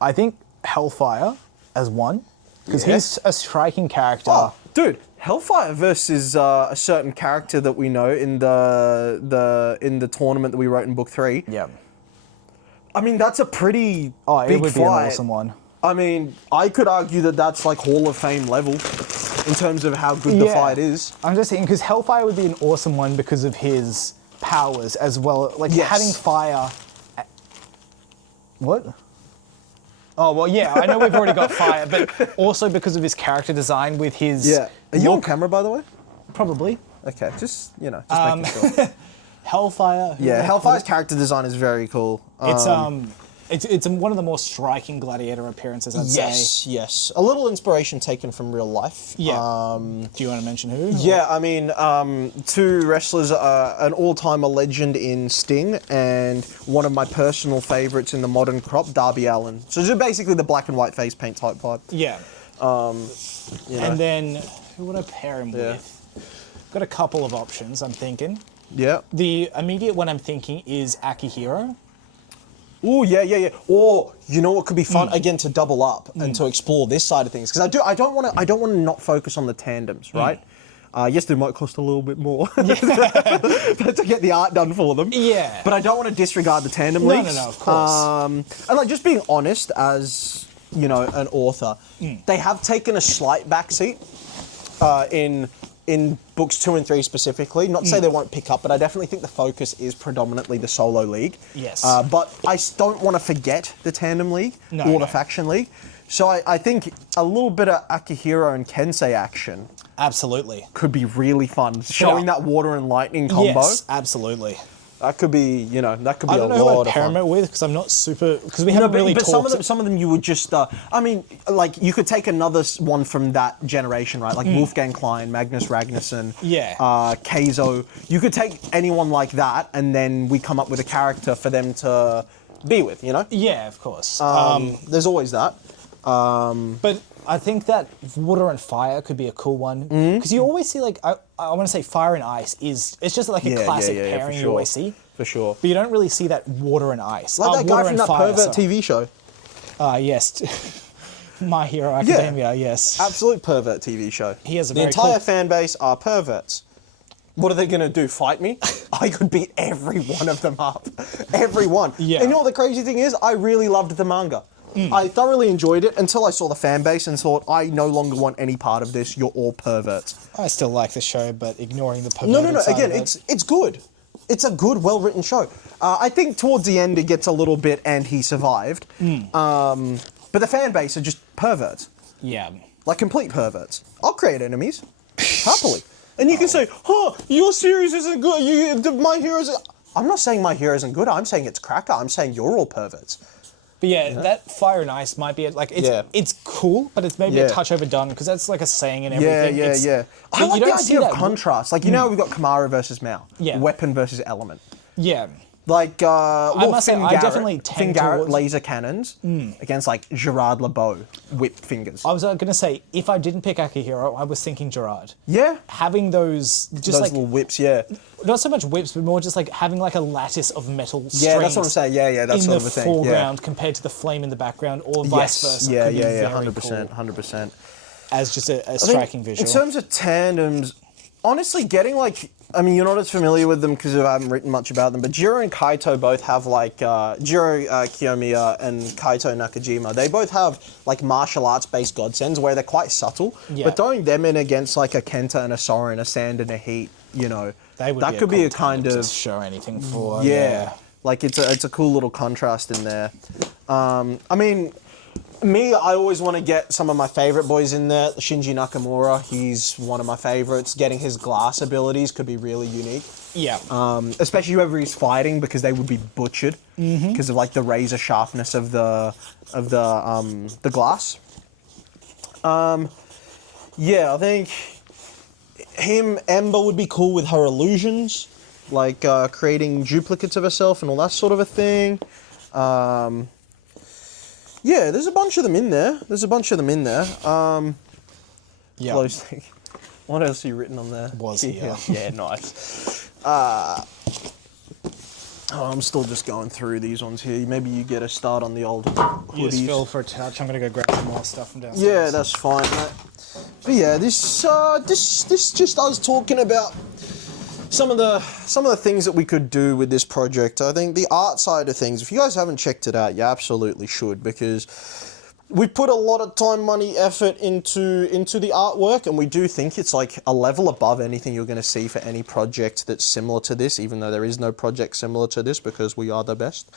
I think Hellfire as one, because Yeah. he's a striking character. Oh, dude, Hellfire versus a certain character that we know in the tournament that we wrote in book 3. Yeah. I mean, that's a pretty Oh, big it would fight. be an awesome one. I mean, I could argue that that's like Hall of Fame level in terms of how good the fight is. I'm just thinking, because Hellfire would be an awesome one because of his powers as well. Like Yes. having fire. What? Oh, well, yeah, I know we've already got fire, but also because of his character design with his. Yeah. Are you on look- camera, by the way? Probably. Okay, just making sure. Hellfire. Yeah, Hellfire's character design is very cool. It's one of the more striking gladiator appearances, I'd say. Yes. A little inspiration taken from real life. Yeah. Do you want to mention who? Yeah, I mean, 2 wrestlers, an all-timer legend in Sting, and one of my personal favourites in the modern crop, Darby Allin. So just basically the black and white face paint type vibe. Yeah. And then who would I pair him Yeah. with? Got a couple of options, I'm thinking. Yeah. The immediate one I'm thinking is Akihiro. Oh yeah. Or you know what could be fun again to double up and to explore this side of things, because I don't want to not focus on the tandems, right? Yes, they might cost a little bit more to get the art done for them. Yeah. But I don't want to disregard the tandem No, leagues. of course. And like just being honest, as you know, an author, they have taken a slight backseat in books 2 and 3 specifically. Not to say they won't pick up, but I definitely think the focus is predominantly the solo league. Yes. But I don't want to forget the tandem league or the faction league. So I think a little bit of Akihiro and Kensei action Absolutely. could be really fun. Showing that water and lightning combo. Yes, absolutely. That could be, that could be I a don't know who lot I'd of pair fun. him with, because I'm not super... Because we haven't really but talked... some of them you would just, I mean, like, you could take another one from that generation, right? Like Wolfgang Klein, Magnus Ragnarsson, Yeah. Keizo. You could take anyone like that, and then we come up with a character for them to be with, Yeah, of course. There's always that. But I think that water and fire could be a cool one, because you always see, like, I want to say fire and ice it's just like a classic pairing you always see. For sure. But you don't really see that water and ice. Like that guy water from and that fire, pervert sorry. TV show. Yes. My Hero Academia, yes. Absolute pervert TV show. He has a The very entire cool- fan base are perverts. What are they going to do, fight me? I could beat every one of them up. Every one. Yeah. And you know what the crazy thing is? I really loved the manga. I thoroughly enjoyed it until I saw the fan base and thought, I no longer want any part of this. You're all perverts. I still like the show, but ignoring the perverted No. side Again, of it. it's good. It's a good, well-written show. I think towards the end it gets a little bit, and he survived. But the fan base are just perverts. Yeah. Like complete perverts. I'll create enemies. Happily. And you can say, your series isn't good. My Hero's... I'm not saying My Hero isn't good. I'm saying it's cracker. I'm saying you're all perverts. But yeah, that fire and ice might be like it's cool, but it's maybe a touch overdone, because that's like a saying and everything. I like you the don't see idea of that- contrast. Like, how we've got Kamara versus Mao. Yeah. Weapon versus element. Yeah. Like, must say, Finn I Garrett, definitely Finn tend Garrett towards- laser cannons against, like, Gerard LeBeau whip fingers. I was going to say, if I didn't pick Akihiro, I was thinking Gerard. Yeah. Having those, just Those like, little whips, yeah. not so much whips, but more just like having like a lattice of metal strings. Yeah, that's what I'm saying. Yeah, that's in what the I'm saying. foreground compared to the flame in the background, or vice versa. Yeah, could be very 100%, cool 100%. as just a I mean, striking visual. In terms of tandems, honestly, getting like, I mean, you're not as familiar with them because I haven't written much about them, but Jiro and Kaito both have like, Jiro Kiyomiya and Kaito Nakajima, they both have like martial arts based godsends where they're quite subtle, but throwing them in against like a Kenta and a Sora and a Sand and a Heat, that could be a kind of, show anything for. like it's a cool little contrast in there. I mean, Me, I always want to get some of my favorite boys in there. Shinji Nakamura, he's one of my favorites. Getting his glass abilities could be really unique. Yeah. Especially whoever he's fighting, because they would be butchered because of like the razor sharpness of the glass. Yeah, I think Ember would be cool with her illusions, like creating duplicates of herself and all that sort of a thing. Yeah, there's a bunch of them in there. Yeah. Closely. What else are you written on there? Was here. Yeah, nice. I'm still just going through these ones here. Maybe you get a start on the old hoodies. You just feel for a touch. I'm gonna go grab some more stuff from downstairs. Yeah, that's fine, mate. But yeah, this just us talking about some of the things that we could do with this project. I think the art side of things, if you guys haven't checked it out, you absolutely should, because we put a lot of time, money, effort into the artwork, and we do think it's like a level above anything you're going to see for any project that's similar to this, even though there is no project similar to this because we are the best.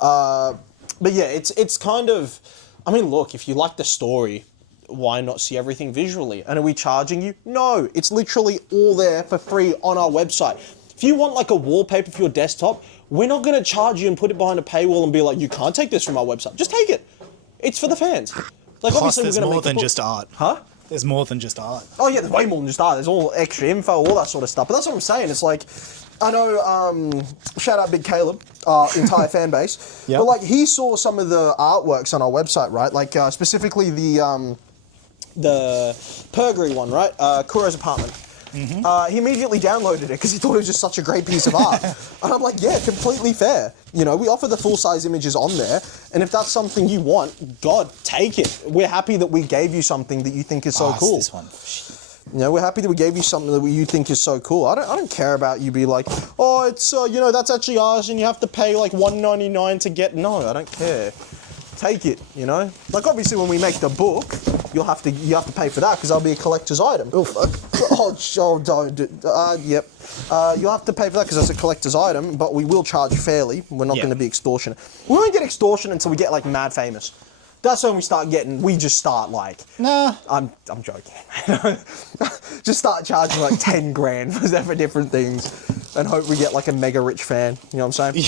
But yeah, it's kind of, I mean, look, if you like the story, why not see everything visually? And are we charging you? No, it's literally all there for free on our website. If you want like a wallpaper for your desktop, we're not going to charge you and put it behind a paywall and be like, you can't take this from our website. Just take it. It's for the fans. Like, Plus, obviously, there's we're going to more make than just art. Huh? There's more than just art. Oh yeah, there's way more than just art. There's all extra info, all that sort of stuff. But that's what I'm saying. It's like, I know, shout out Big Caleb, entire fan base. Yep. But like, he saw some of the artworks on our website, right? Like, specifically the Pergery one, right? Kuro's apartment. He immediately downloaded it because he thought it was just such a great piece of art. And I'm like, yeah, completely fair. You know, we offer the full-size images on there, and if that's something you want, God, take it. We're happy that we gave you something that you think is so cool. It's this one. You know, we're happy that we gave you something that you think is so cool. I don't care about you be like, oh, it's you know, that's actually ours, and you have to pay like $1.99 to get. No, I don't care. Take it, you know. Like obviously, when we make the book, you have to pay for that because that'll be a collector's item. Oh fuck! Don't. Yep. You'll have to pay for that because that's a collector's item, but we will charge fairly. We're not going to be extortionate. We won't get extortion until we get like mad famous. That's when we start getting. We just start like. Nah. I'm joking. Just start charging like 10 grand for different things, and hope we get like a mega rich fan. You know what I'm saying?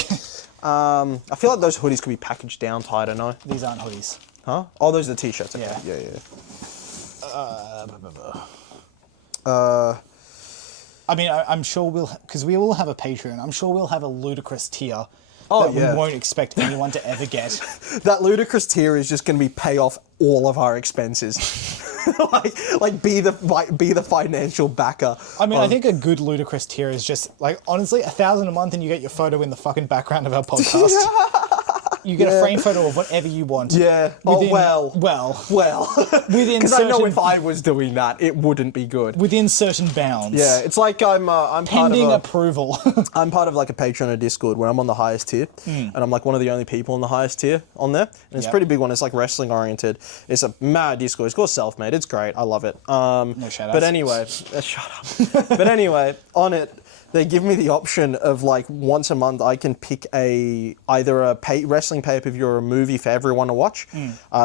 I feel like those hoodies could be packaged down tight, I know. These aren't hoodies. Huh? Oh, those are the t-shirts. Okay. Yeah. Yeah. I mean, I'm sure we'll, because we will have a Patreon, I'm sure we'll have a ludicrous tier Oh, that yeah. we won't expect anyone to ever get. That ludicrous tier is just going to be pay off all of our expenses. like be the financial backer. I mean, I think a good ludicrous tier is just, like, honestly, $1,000 a month and you get your photo in the fucking background of our podcast. You get a frame photo of whatever you want. Yeah. Within, Well. within Because I know certain- if I was doing that, it wouldn't be good. within certain bounds. Yeah, it's like I'm part Pending of approval. I'm part of like a Patreon or Discord where I'm on the highest tier, and I'm like one of the only people on the highest tier on there, and it's a Yep. pretty big one. It's like wrestling oriented. It's a mad Discord. It's called Selfmade. It's great. I love it. No shout But outs. anyway, shut up. But anyway, on it, they give me the option of like once a month I can pick either a wrestling pay-per-view or a movie for everyone to watch.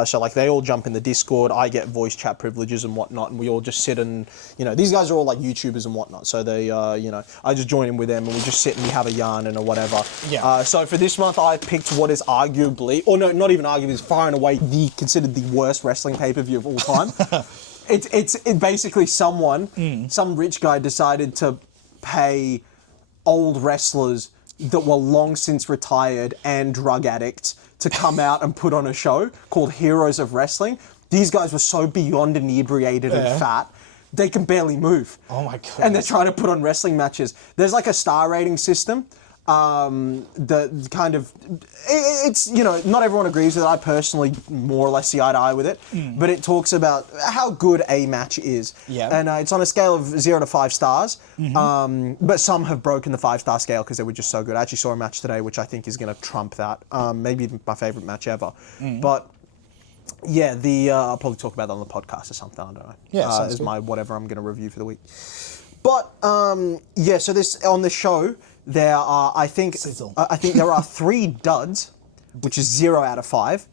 So like they all jump in the Discord, I get voice chat privileges and whatnot, and we all just sit and, you know, these guys are all like YouTubers and whatnot, so they, you know, I just join in with them and we just sit and we have a yarn and or whatever. Yeah. So for this month I picked what is arguably, or no, not even arguably, is far and away considered the worst wrestling pay-per-view of all time. It's basically some rich guy decided to pay old wrestlers that were long since retired and drug addicts to come out and put on a show called Heroes of Wrestling. These guys were so beyond inebriated and fat, they can barely move. Oh my God. And they're trying to put on wrestling matches. There's like a star rating system. The kind of, it's, you know, not everyone agrees with it. I personally more or less see eye to eye with it, but it talks about how good a match is. Yeah. And it's on a scale of 0 to 5 stars, but some have broken the 5-star scale because they were just so good. I actually saw a match today which I think is going to trump that. Maybe my favorite match ever. But yeah, I'll probably talk about that on the podcast or something. I don't know. Yeah, sounds is good. my whatever I'm going to review for the week. But yeah, so this on the show there are I think Sizzle. I think there are 3 duds, which is 0 out of 5.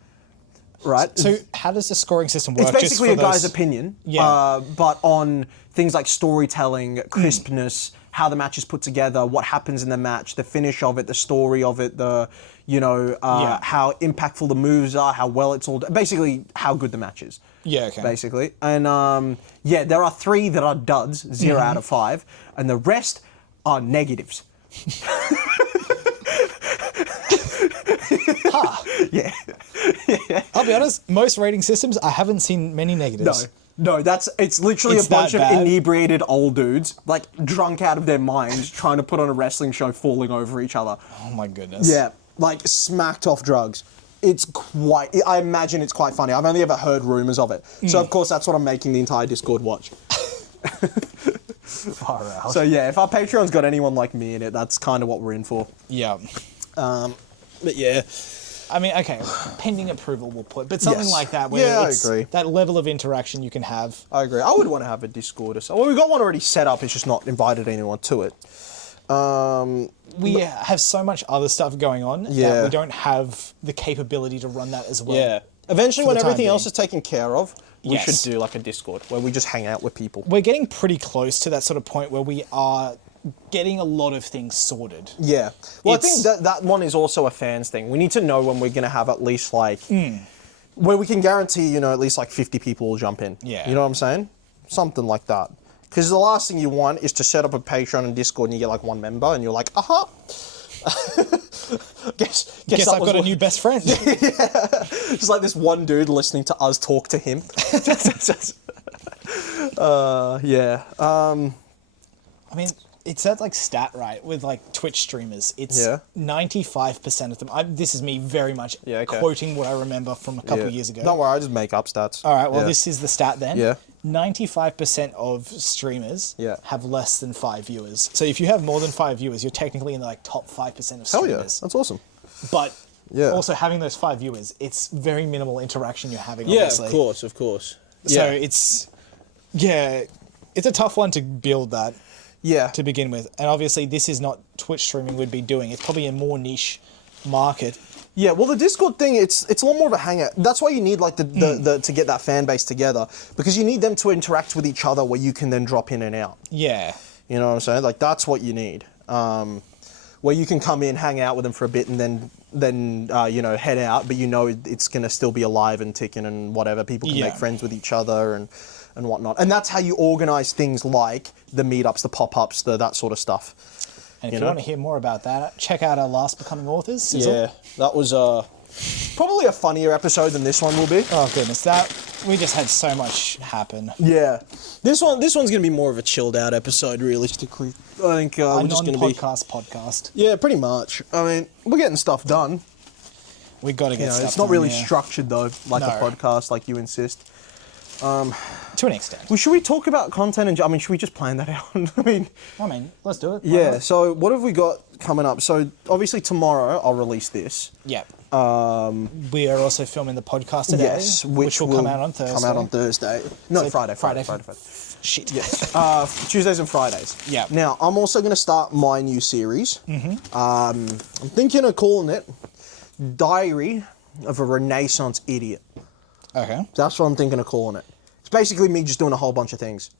right? So how does the scoring system work? It's basically a guy's opinion, Yeah. but on things like storytelling, crispness, how the match is put together, what happens in the match, the finish of it, the story of it, how impactful the moves are, how well it's all done. Basically, how good the match is. Yeah, okay. Basically. And there are 3 that are duds, 0 out of 5, and the rest are negatives. Yeah. I'll be honest, most rating systems, I haven't seen many negatives. No, it's literally It's a bunch that of bad? inebriated old dudes, like drunk out of their minds, trying to put on a wrestling show, falling over each other. Oh my goodness. Yeah, like smacked off drugs. I imagine it's quite funny. I've only ever heard rumors of it. So of course that's what I'm making the entire Discord watch. Far out. So yeah, if our Patreon's got anyone like me in it, that's kind of what we're in for. Yeah. But yeah. I mean, okay, pending approval we'll put, but something Yes. like that where Yeah, I it's agree. that level of interaction you can have. I agree. I would want to have a Discord or so. Well, we've got one already set up, it's just not invited anyone to it. We have so much other stuff going on Yeah. that we don't have the capability to run that as well. Yeah. Eventually, For when the time everything else being. is taken care of, we Yes. should do like a Discord where we just hang out with people. We're getting pretty close to that sort of point where we are getting a lot of things sorted. Yeah. Well, I It's- think that one is also a fans thing. We need to know when we're going to have at least like, where we can guarantee, at least like 50 people will jump in. Yeah. You know what I'm saying? Something like that. Because the last thing you want is to set up a Patreon and Discord and you get like 1 member and you're like, aha. Guess Guess that I've was got a what- new best friend. Just like this one dude listening to us talk to him. Yeah. I mean, it's that like stat right with like Twitch streamers. It's Yeah. 95% of them. This is me very much Yeah, okay. quoting what I remember from a couple Yeah. of years ago. Don't worry, I just make up stats. All right, well, Yeah. this is the stat then. Yeah. 95% of streamers Yeah. have less than 5 viewers. So if you have more than 5 viewers, you're technically in the like top 5% of Hell yeah, streamers. that's awesome. But Yeah. also having those 5 viewers, it's very minimal interaction you're having, Yeah, obviously. of course. So it's a tough one to build that Yeah. to begin with. And obviously this is not Twitch streaming would be doing. It's probably a more niche market. Yeah, well, the Discord thing, it's a lot more of a hangout. That's why you need like the to get that fan base together, because you need them to interact with each other where you can then drop in and out. Yeah. You know what I'm saying? Like that's what you need. Where you can come in, hang out with them for a bit, and then head out, but it's gonna still be alive and ticking and whatever. People can Yeah. make friends with each other and whatnot. And that's how you organize things like the meetups, the pop-ups, that sort of stuff. And if you want to hear more about that, check out our last Becoming Authors. Sizzle. Yeah, that was probably a funnier episode than this one will be. Oh goodness, we just had so much happen. Yeah, this one's gonna be more of a chilled out episode, realistically. I think A we're just gonna be podcast. yeah, pretty much. I mean, we're getting stuff done. We got to get stuff It's not done, really yeah. structured though, like a No. podcast, like you insist. To an extent. Well, should we talk about content? And I mean, should we just plan that out? I mean, Let's do it. Why yeah. not? So what have we got coming up? So obviously tomorrow I'll release this. Yeah. We are also filming the podcast today. Yes, which will come out on Thursday. Come out on Thursday. No, So Friday. Friday. Friday. Shit. Yes. Tuesdays and Fridays. Yeah. Now, I'm also going to start my new series. I'm thinking of calling it Diary of a Renaissance Idiot. Okay. That's what I'm thinking of calling it. It's basically me just doing a whole bunch of things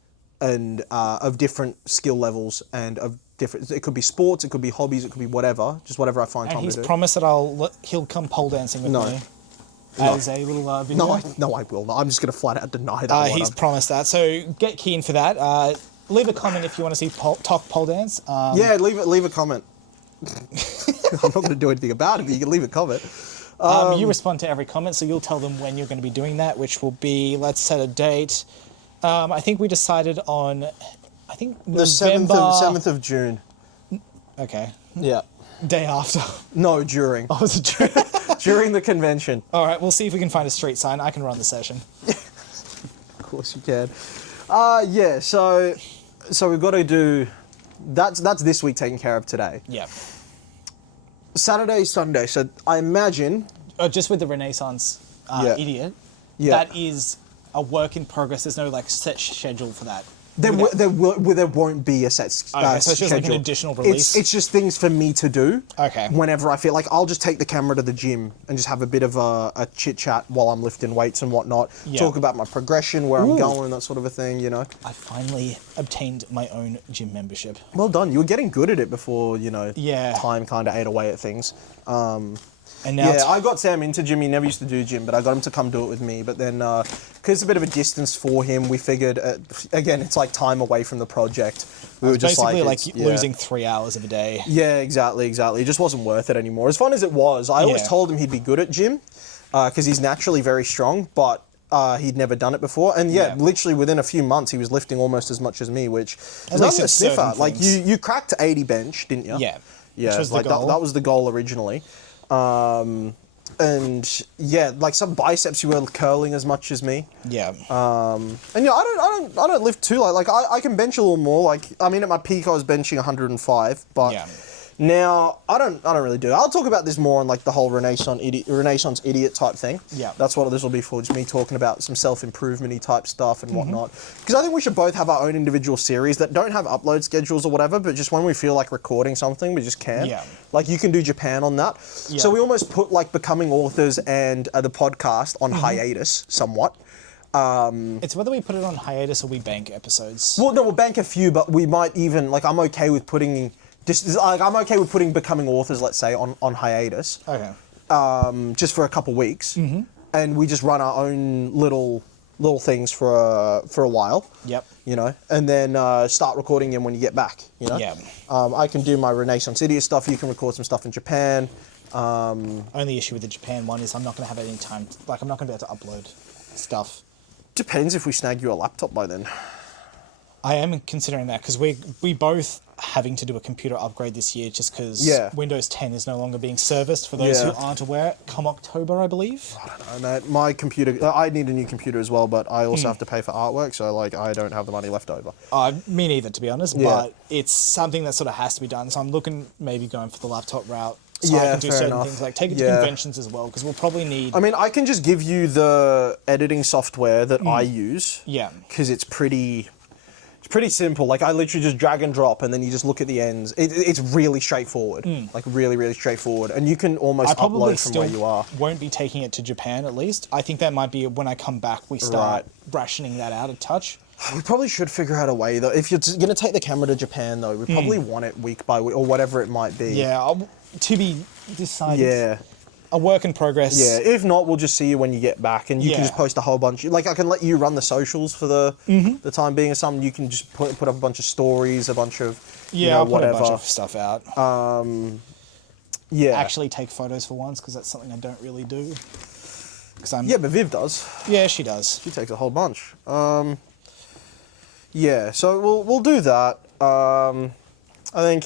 and of different skill levels and of different... It could be sports, it could be hobbies, it could be whatever. Just whatever I find And time he's to do. promised that he'll come pole dancing with No. me. As a little video. No, I will not. I'm just going to flat out deny that one. He's promised that. So get keen for that. Leave a comment if you want to see Talk Pole Dance. Yeah, leave a comment. I'm not going to do anything about it, but you can leave a comment. You respond to every comment, so you'll tell them when you're going to be doing that, which will be, let's set a date. I think we decided on, The 7th of June. Okay. Yeah. Day after. No, during. Oh, was it June? During the convention. All right, we'll see if we can find a street sign. I can run the session. Of course you can. Yeah, so we've got to do... That's this week taken care of today. Yeah. Saturday, Sunday. So I imagine... Just with the Renaissance Yeah. idiot, Yeah. that is a work in progress. There's no like set schedule for that. There won't be a set Okay, so it's just like an schedule. additional release? It's just things for me to do. Okay. Whenever I feel like, I'll just take the camera to the gym and just have a bit of a chit chat while I'm lifting weights and whatnot. Yeah. Talk about my progression, where I'm Ooh. going, that sort of a thing. You know. I finally obtained my own gym membership. Well done. You were getting good at it before, Yeah. time kind of ate away at things. And now Yeah, I got Sam into gym. He never used to do gym, but I got him to come do it with me. But then, because it's a bit of a distance for him, we figured, again, it's like time away from the project. We were just basically like, losing 3 hours of a day. Yeah, exactly. It just wasn't worth it anymore. As fun as it was, I always Yeah. told him he'd be good at gym, because he's naturally very strong, but he'd never done it before. And yeah, literally within a few months, he was lifting almost as much as me, which is least nothing to it's sniff certain at. Like, things. you cracked 80 bench, didn't you? Yeah. Yeah, Which was the like goal. that was the goal originally. And yeah, like some biceps you were curling as much as me. Yeah. And yeah, I don't lift too light. Like I can bench a little more. Like I mean, at my peak I was benching 105, but Yeah. now I don't really do it. I'll talk about this more on like the whole Renaissance idiot type thing. Yeah. That's what this will be for. Just me talking about some self-improvement-y type stuff Mm-hmm. and whatnot. Because I think we should both have our own individual series that don't have upload schedules or whatever, but just when we feel like recording something, we just can. Yeah. Like you can do Japan on that. Yeah. So we almost put like becoming authors and the podcast on hiatus somewhat. It's whether we put it on hiatus or we bank episodes. Well, no, we'll bank a few, but we might even like I'm okay with putting becoming authors, let's say, on hiatus. Okay. Just for a couple weeks, and we just run our own little things for a while. Yep. And then start recording them when you get back. Yeah. I can do my Renaissance idiot stuff. You can record some stuff in Japan. Only issue with the Japan one is I'm not going to have any time. I'm not going to be able to upload stuff. Depends if we snag you a laptop by then. I am considering that because we both having to do a computer upgrade this year just because Windows 10 is no longer being serviced for those who aren't aware. Come October, I believe. I don't know, mate. My computer, I need a new computer as well, but I also have to pay for artwork, so like I don't have the money left over. Me neither, to be honest. Yeah. But it's something that sort of has to be done. So I'm looking maybe going for the laptop route. So I can do fair certain enough. things like take it to conventions as well because we'll probably need. I mean, I can just give you the editing software that I use. Yeah. Because it's pretty simple. Like I literally just drag and drop, and then you just look at the ends. It's really straightforward. Like really, really straightforward, and you can almost I probably upload from still where you are. won't be taking it to Japan at least. I think that might be when I come back we start rationing that out a touch. We probably should figure out a way though. If you're going to take the camera to Japan though, we probably want it week by week or whatever it might be. Yeah, to be decided. Yeah. A work in progress. Yeah, if not, we'll just see you when you get back, and you can Yeah. just post a whole bunch. Like I can let you run the socials for the time being, or something. You can just put up a bunch of stories, a bunch of I'll put whatever. a bunch of stuff out. Yeah, Actually, take photos for once because that's something I don't really do. Because I'm. yeah, but Viv does. Yeah, she does. She takes a whole bunch. Yeah, so we'll do that. I think.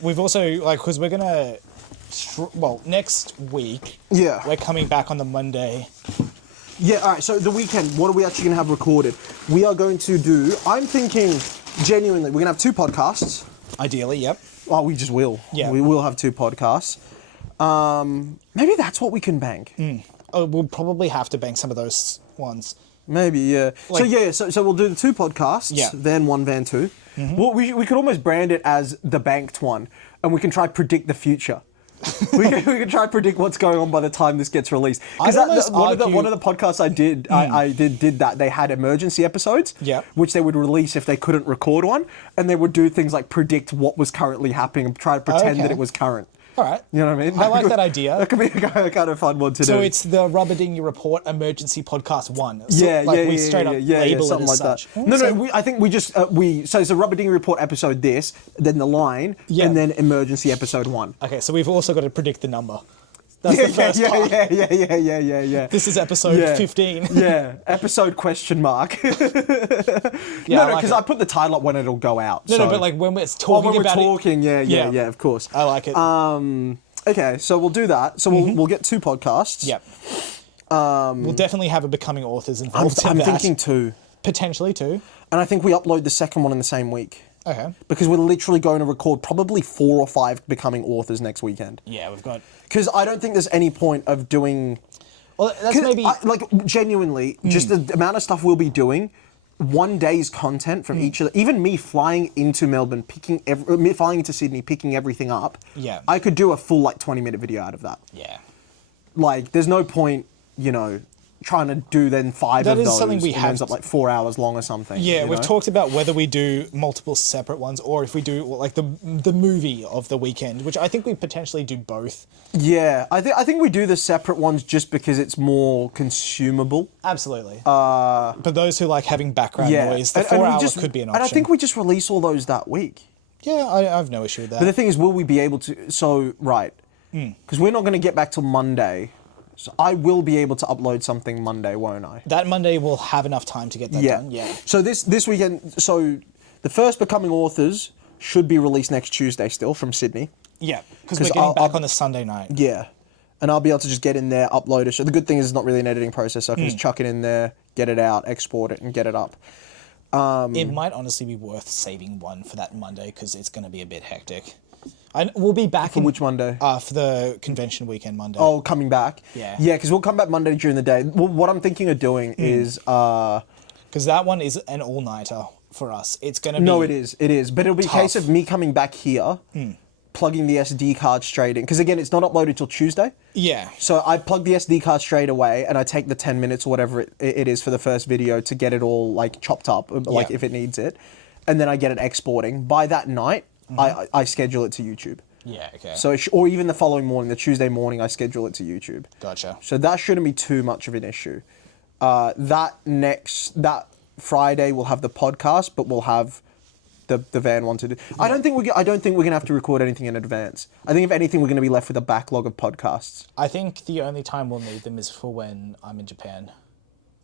We've also because we're gonna. Next week. Yeah. We're coming back on the Monday. Yeah, all right, so the weekend, what are we actually going to have recorded? We are going to do, I'm thinking, genuinely, we're going to have 2 podcasts. Ideally, yep. Oh, we just will. Yeah. We will have 2 podcasts. Maybe that's what we can bank. Oh, we'll probably have to bank some of those ones. Maybe, yeah. Like- So we'll do the 2 podcasts, Yeah. Van 1, Van 2. Well, we could almost brand it as the banked one, and we can try predict the future. we can try to predict what's going on by the time this gets released. Because one of the podcasts I did, I did that. They had emergency episodes, which they would release if they couldn't record one, and they would do things like predict what was currently happening and try to pretend that it was current. All right. You know what I mean? I like that idea. That could be a kind of fun one to do. So it's the Rubber Dinghy Report Emergency Podcast 1. So Yeah, we straight up label something it as like such. that. No, I think we just so it's a Rubber Dinghy Report episode this, then the line, and then emergency episode 1. Okay, so we've also got to predict the number. That's the first part. Yeah. This is episode 15. Yeah, episode question mark. Yeah, No, because I put the title up when it'll go out. No, but like when we're talking when we're about talking, it. yeah, of course. I like it. Okay, so we'll do that. So we'll get 2 podcasts. Yep. We'll definitely have a Becoming Authors involved I'm in that. thinking 2. Potentially 2. And I think we upload the second one in the same week. Okay. Because we're literally going to record probably 4 or 5 Becoming Authors next weekend. Yeah, we've got... Because I don't think there's any point of doing... Well, that's maybe... genuinely, just the amount of stuff we'll be doing, one day's content from each of the, even me flying into Melbourne, me flying into Sydney, picking everything up. Yeah. I could do a full like 20-minute video out of that. Yeah. Like, there's no point, you know, trying to do then 5 That of is those. something we and have ends up like 4 hours long or something. Yeah, you we've know? talked about whether we do multiple separate ones or if we do like the movie of the weekend, which I think we potentially do both. Yeah, I think we do the separate ones just because it's more consumable. Absolutely. But those who like having background noise, the 4 hour could be an option. And I think we just release all those that week. Yeah, I have no issue with that. But the thing is, will we be able to? So right, because we're not going to get back till Monday. So I will be able to upload something Monday, won't I? That Monday we'll have enough time to get that done. Yeah. So this weekend, so the first Becoming Authors should be released next Tuesday still from Sydney. Yeah, because we're getting back on the Sunday night. Yeah. And I'll be able to just get in there, upload it. So the good thing is it's not really an editing process. So I can just chuck it in there, get it out, export it, and get it up. It might honestly be worth saving one for that Monday because it's going to be a bit hectic. We'll be back For which Monday? For the convention weekend Monday. Oh, coming back? Yeah. Yeah, because we'll come back Monday during the day. Well, what I'm thinking of doing is... Because that one is an all-nighter for us. It's going to be... No, it is. But it'll be a case of me coming back here, plugging the SD card straight in. Because again, it's not uploaded till Tuesday. Yeah. So I plug the SD card straight away and I take the 10 minutes or whatever it is for the first video to get it all like chopped up, like if it needs it. And then I get it exporting. By that night, I schedule it to YouTube. Yeah, okay. So or even the following morning, the Tuesday morning, I schedule it to YouTube. Gotcha. So that shouldn't be too much of an issue. That Friday we'll have the podcast, but we'll have the van one to do. I don't think we're gonna have to record anything in advance. I think if anything, we're gonna be left with a backlog of podcasts. I think the only time we'll need them is for when I'm in Japan.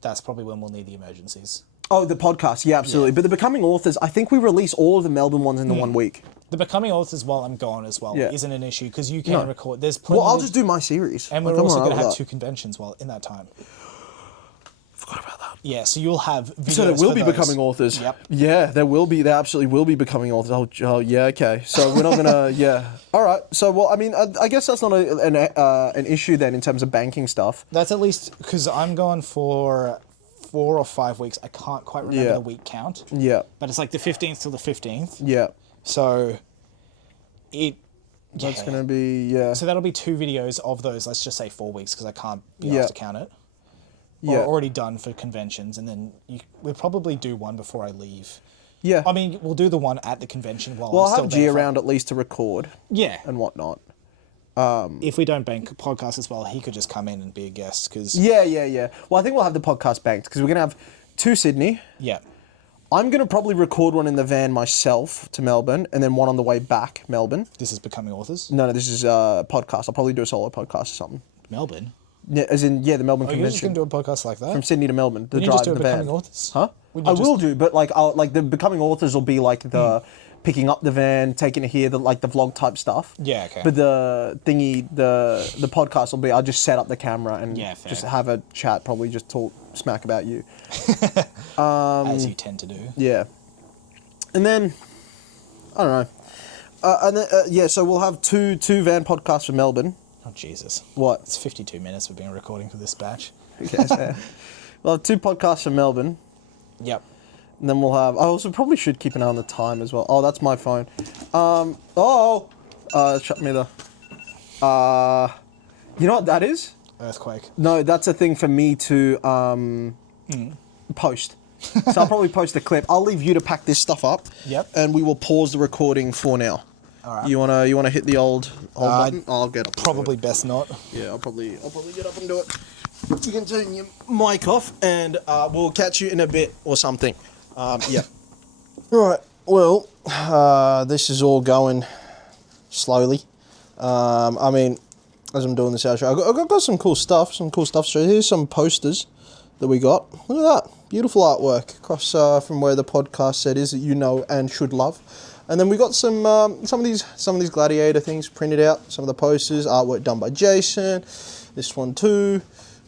That's probably when we'll need the emergencies. Oh, the podcast, yeah, absolutely. Yeah. But the Becoming Authors, I think we release all of the Melbourne ones in the 1 week. The Becoming Authors while I'm gone as well isn't an issue because you can record. There's plenty. Well, I'll just do my series. And we're also going to have 2 conventions while in that time. Forgot about that. Yeah, so you'll have videos. So there will for be those. Becoming Authors. Yep. Yeah, there will be. There absolutely will be Becoming Authors. Oh yeah, okay. So we're not gonna. Yeah. All right. So well, I mean, I guess that's not an issue then in terms of banking stuff. That's at least because I'm gone for 4 or 5 weeks. I can't quite remember the week count. Yeah. But it's like the 15th till the 15th. Yeah. So That's gonna be So that'll be 2 videos of those. Let's just say 4 weeks because I can't be asked to count it. Yeah. Or already done for conventions, and then we'll probably do one before I leave. Yeah. I mean, we'll do the one at the convention while Well, I'm I'll still have there. G around at least to record. Yeah. And whatnot. If we don't bank podcast as well, he could just come in and be a guest because Yeah. Well, I think we'll have the podcast banked because we're gonna have 2 Sydney. yeah. I'm gonna probably record one in the van myself to Melbourne, and then one on the way back Melbourne. This is Becoming Authors. No, this is a podcast. I'll probably do a solo podcast or something. Melbourne. Yeah, as in the Melbourne Oh, you're just convention gonna do a podcast like that? from Sydney to Melbourne. The Wouldn't you drive just do in a the van. Becoming Authors? Huh? Wouldn't you I will just- do, but like the Becoming Authors will be like the picking up the van, taking it here, the vlog type stuff. Yeah, okay. But the podcast will be I'll just set up the camera and Yeah, fair. just have a chat, probably just talk smack about you. As you tend to do. Yeah. And then I don't know. So we'll have two van podcasts for Melbourne. Oh Jesus! What? It's 52 minutes we've been recording for this batch. Who cares, man? We'll have 2 podcasts for Melbourne. Yep. And then we'll have... I also probably should keep an eye on the time as well. Oh, that's my phone. Shut me the... you know what that is? Earthquake. No, that's a thing for me to post. So I'll probably post a clip. I'll leave you to pack this stuff up. Yep. And we will pause the recording for now. All right. You wanna hit the old button? I'll get up. Probably best not. Yeah, I'll probably get up and do it. You can turn your mic off, and we'll catch you in a bit or something. Yeah. Right. Well, this is all going slowly. I mean, as I'm doing this outro, I've got some cool stuff. So here's some posters that we got. Look at that. Beautiful artwork across from where the podcast set is that you know and should love. And then we got some of these gladiator things printed out. Some of the posters, artwork done by Jason. This one too,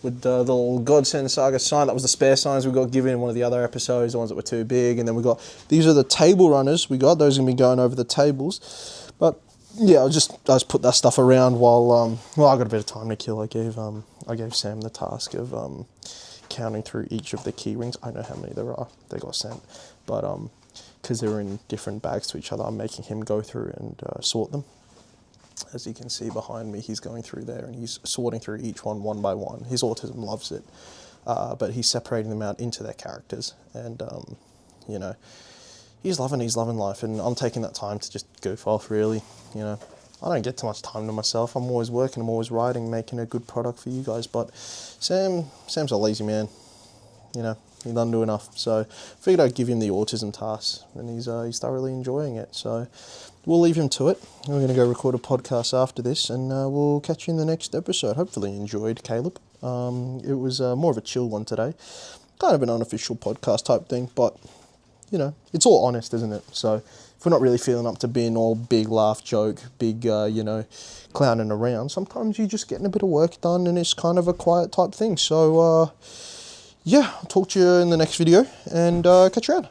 with the little Godsend Saga sign. That was the spare signs we got given in one of the other episodes, the ones that were too big. And then we got, these are the table runners we got. Those are going to be going over the tables. But yeah, I just put that stuff around while I got a bit of time to kill. I gave Sam the task of counting through each of the key rings. I know how many there are. They got sent, but because they're in different bags to each other, I'm making him go through and sort them. As you can see behind me, he's going through there and he's sorting through each one by one. His autism loves it, but he's separating them out into their characters, and you know, he's loving life, and I'm taking that time to just goof off, really. You know, I don't get too much time to myself. I'm always working, I'm always writing, making a good product for you guys, but Sam's a lazy man, you know, he doesn't do enough, so figured I'd give him the autism task, and he's thoroughly enjoying it, so we'll leave him to it. We're going to go record a podcast after this, and we'll catch you in the next episode. Hopefully you enjoyed, Caleb. It was more of a chill one today, kind of an unofficial podcast type thing, but you know, it's all honest, isn't it? So if we're not really feeling up to being all big laugh joke, big, you know, clowning around, sometimes you're just getting a bit of work done, and it's kind of a quiet type thing. So, yeah, I'll talk to you in the next video, and catch you around.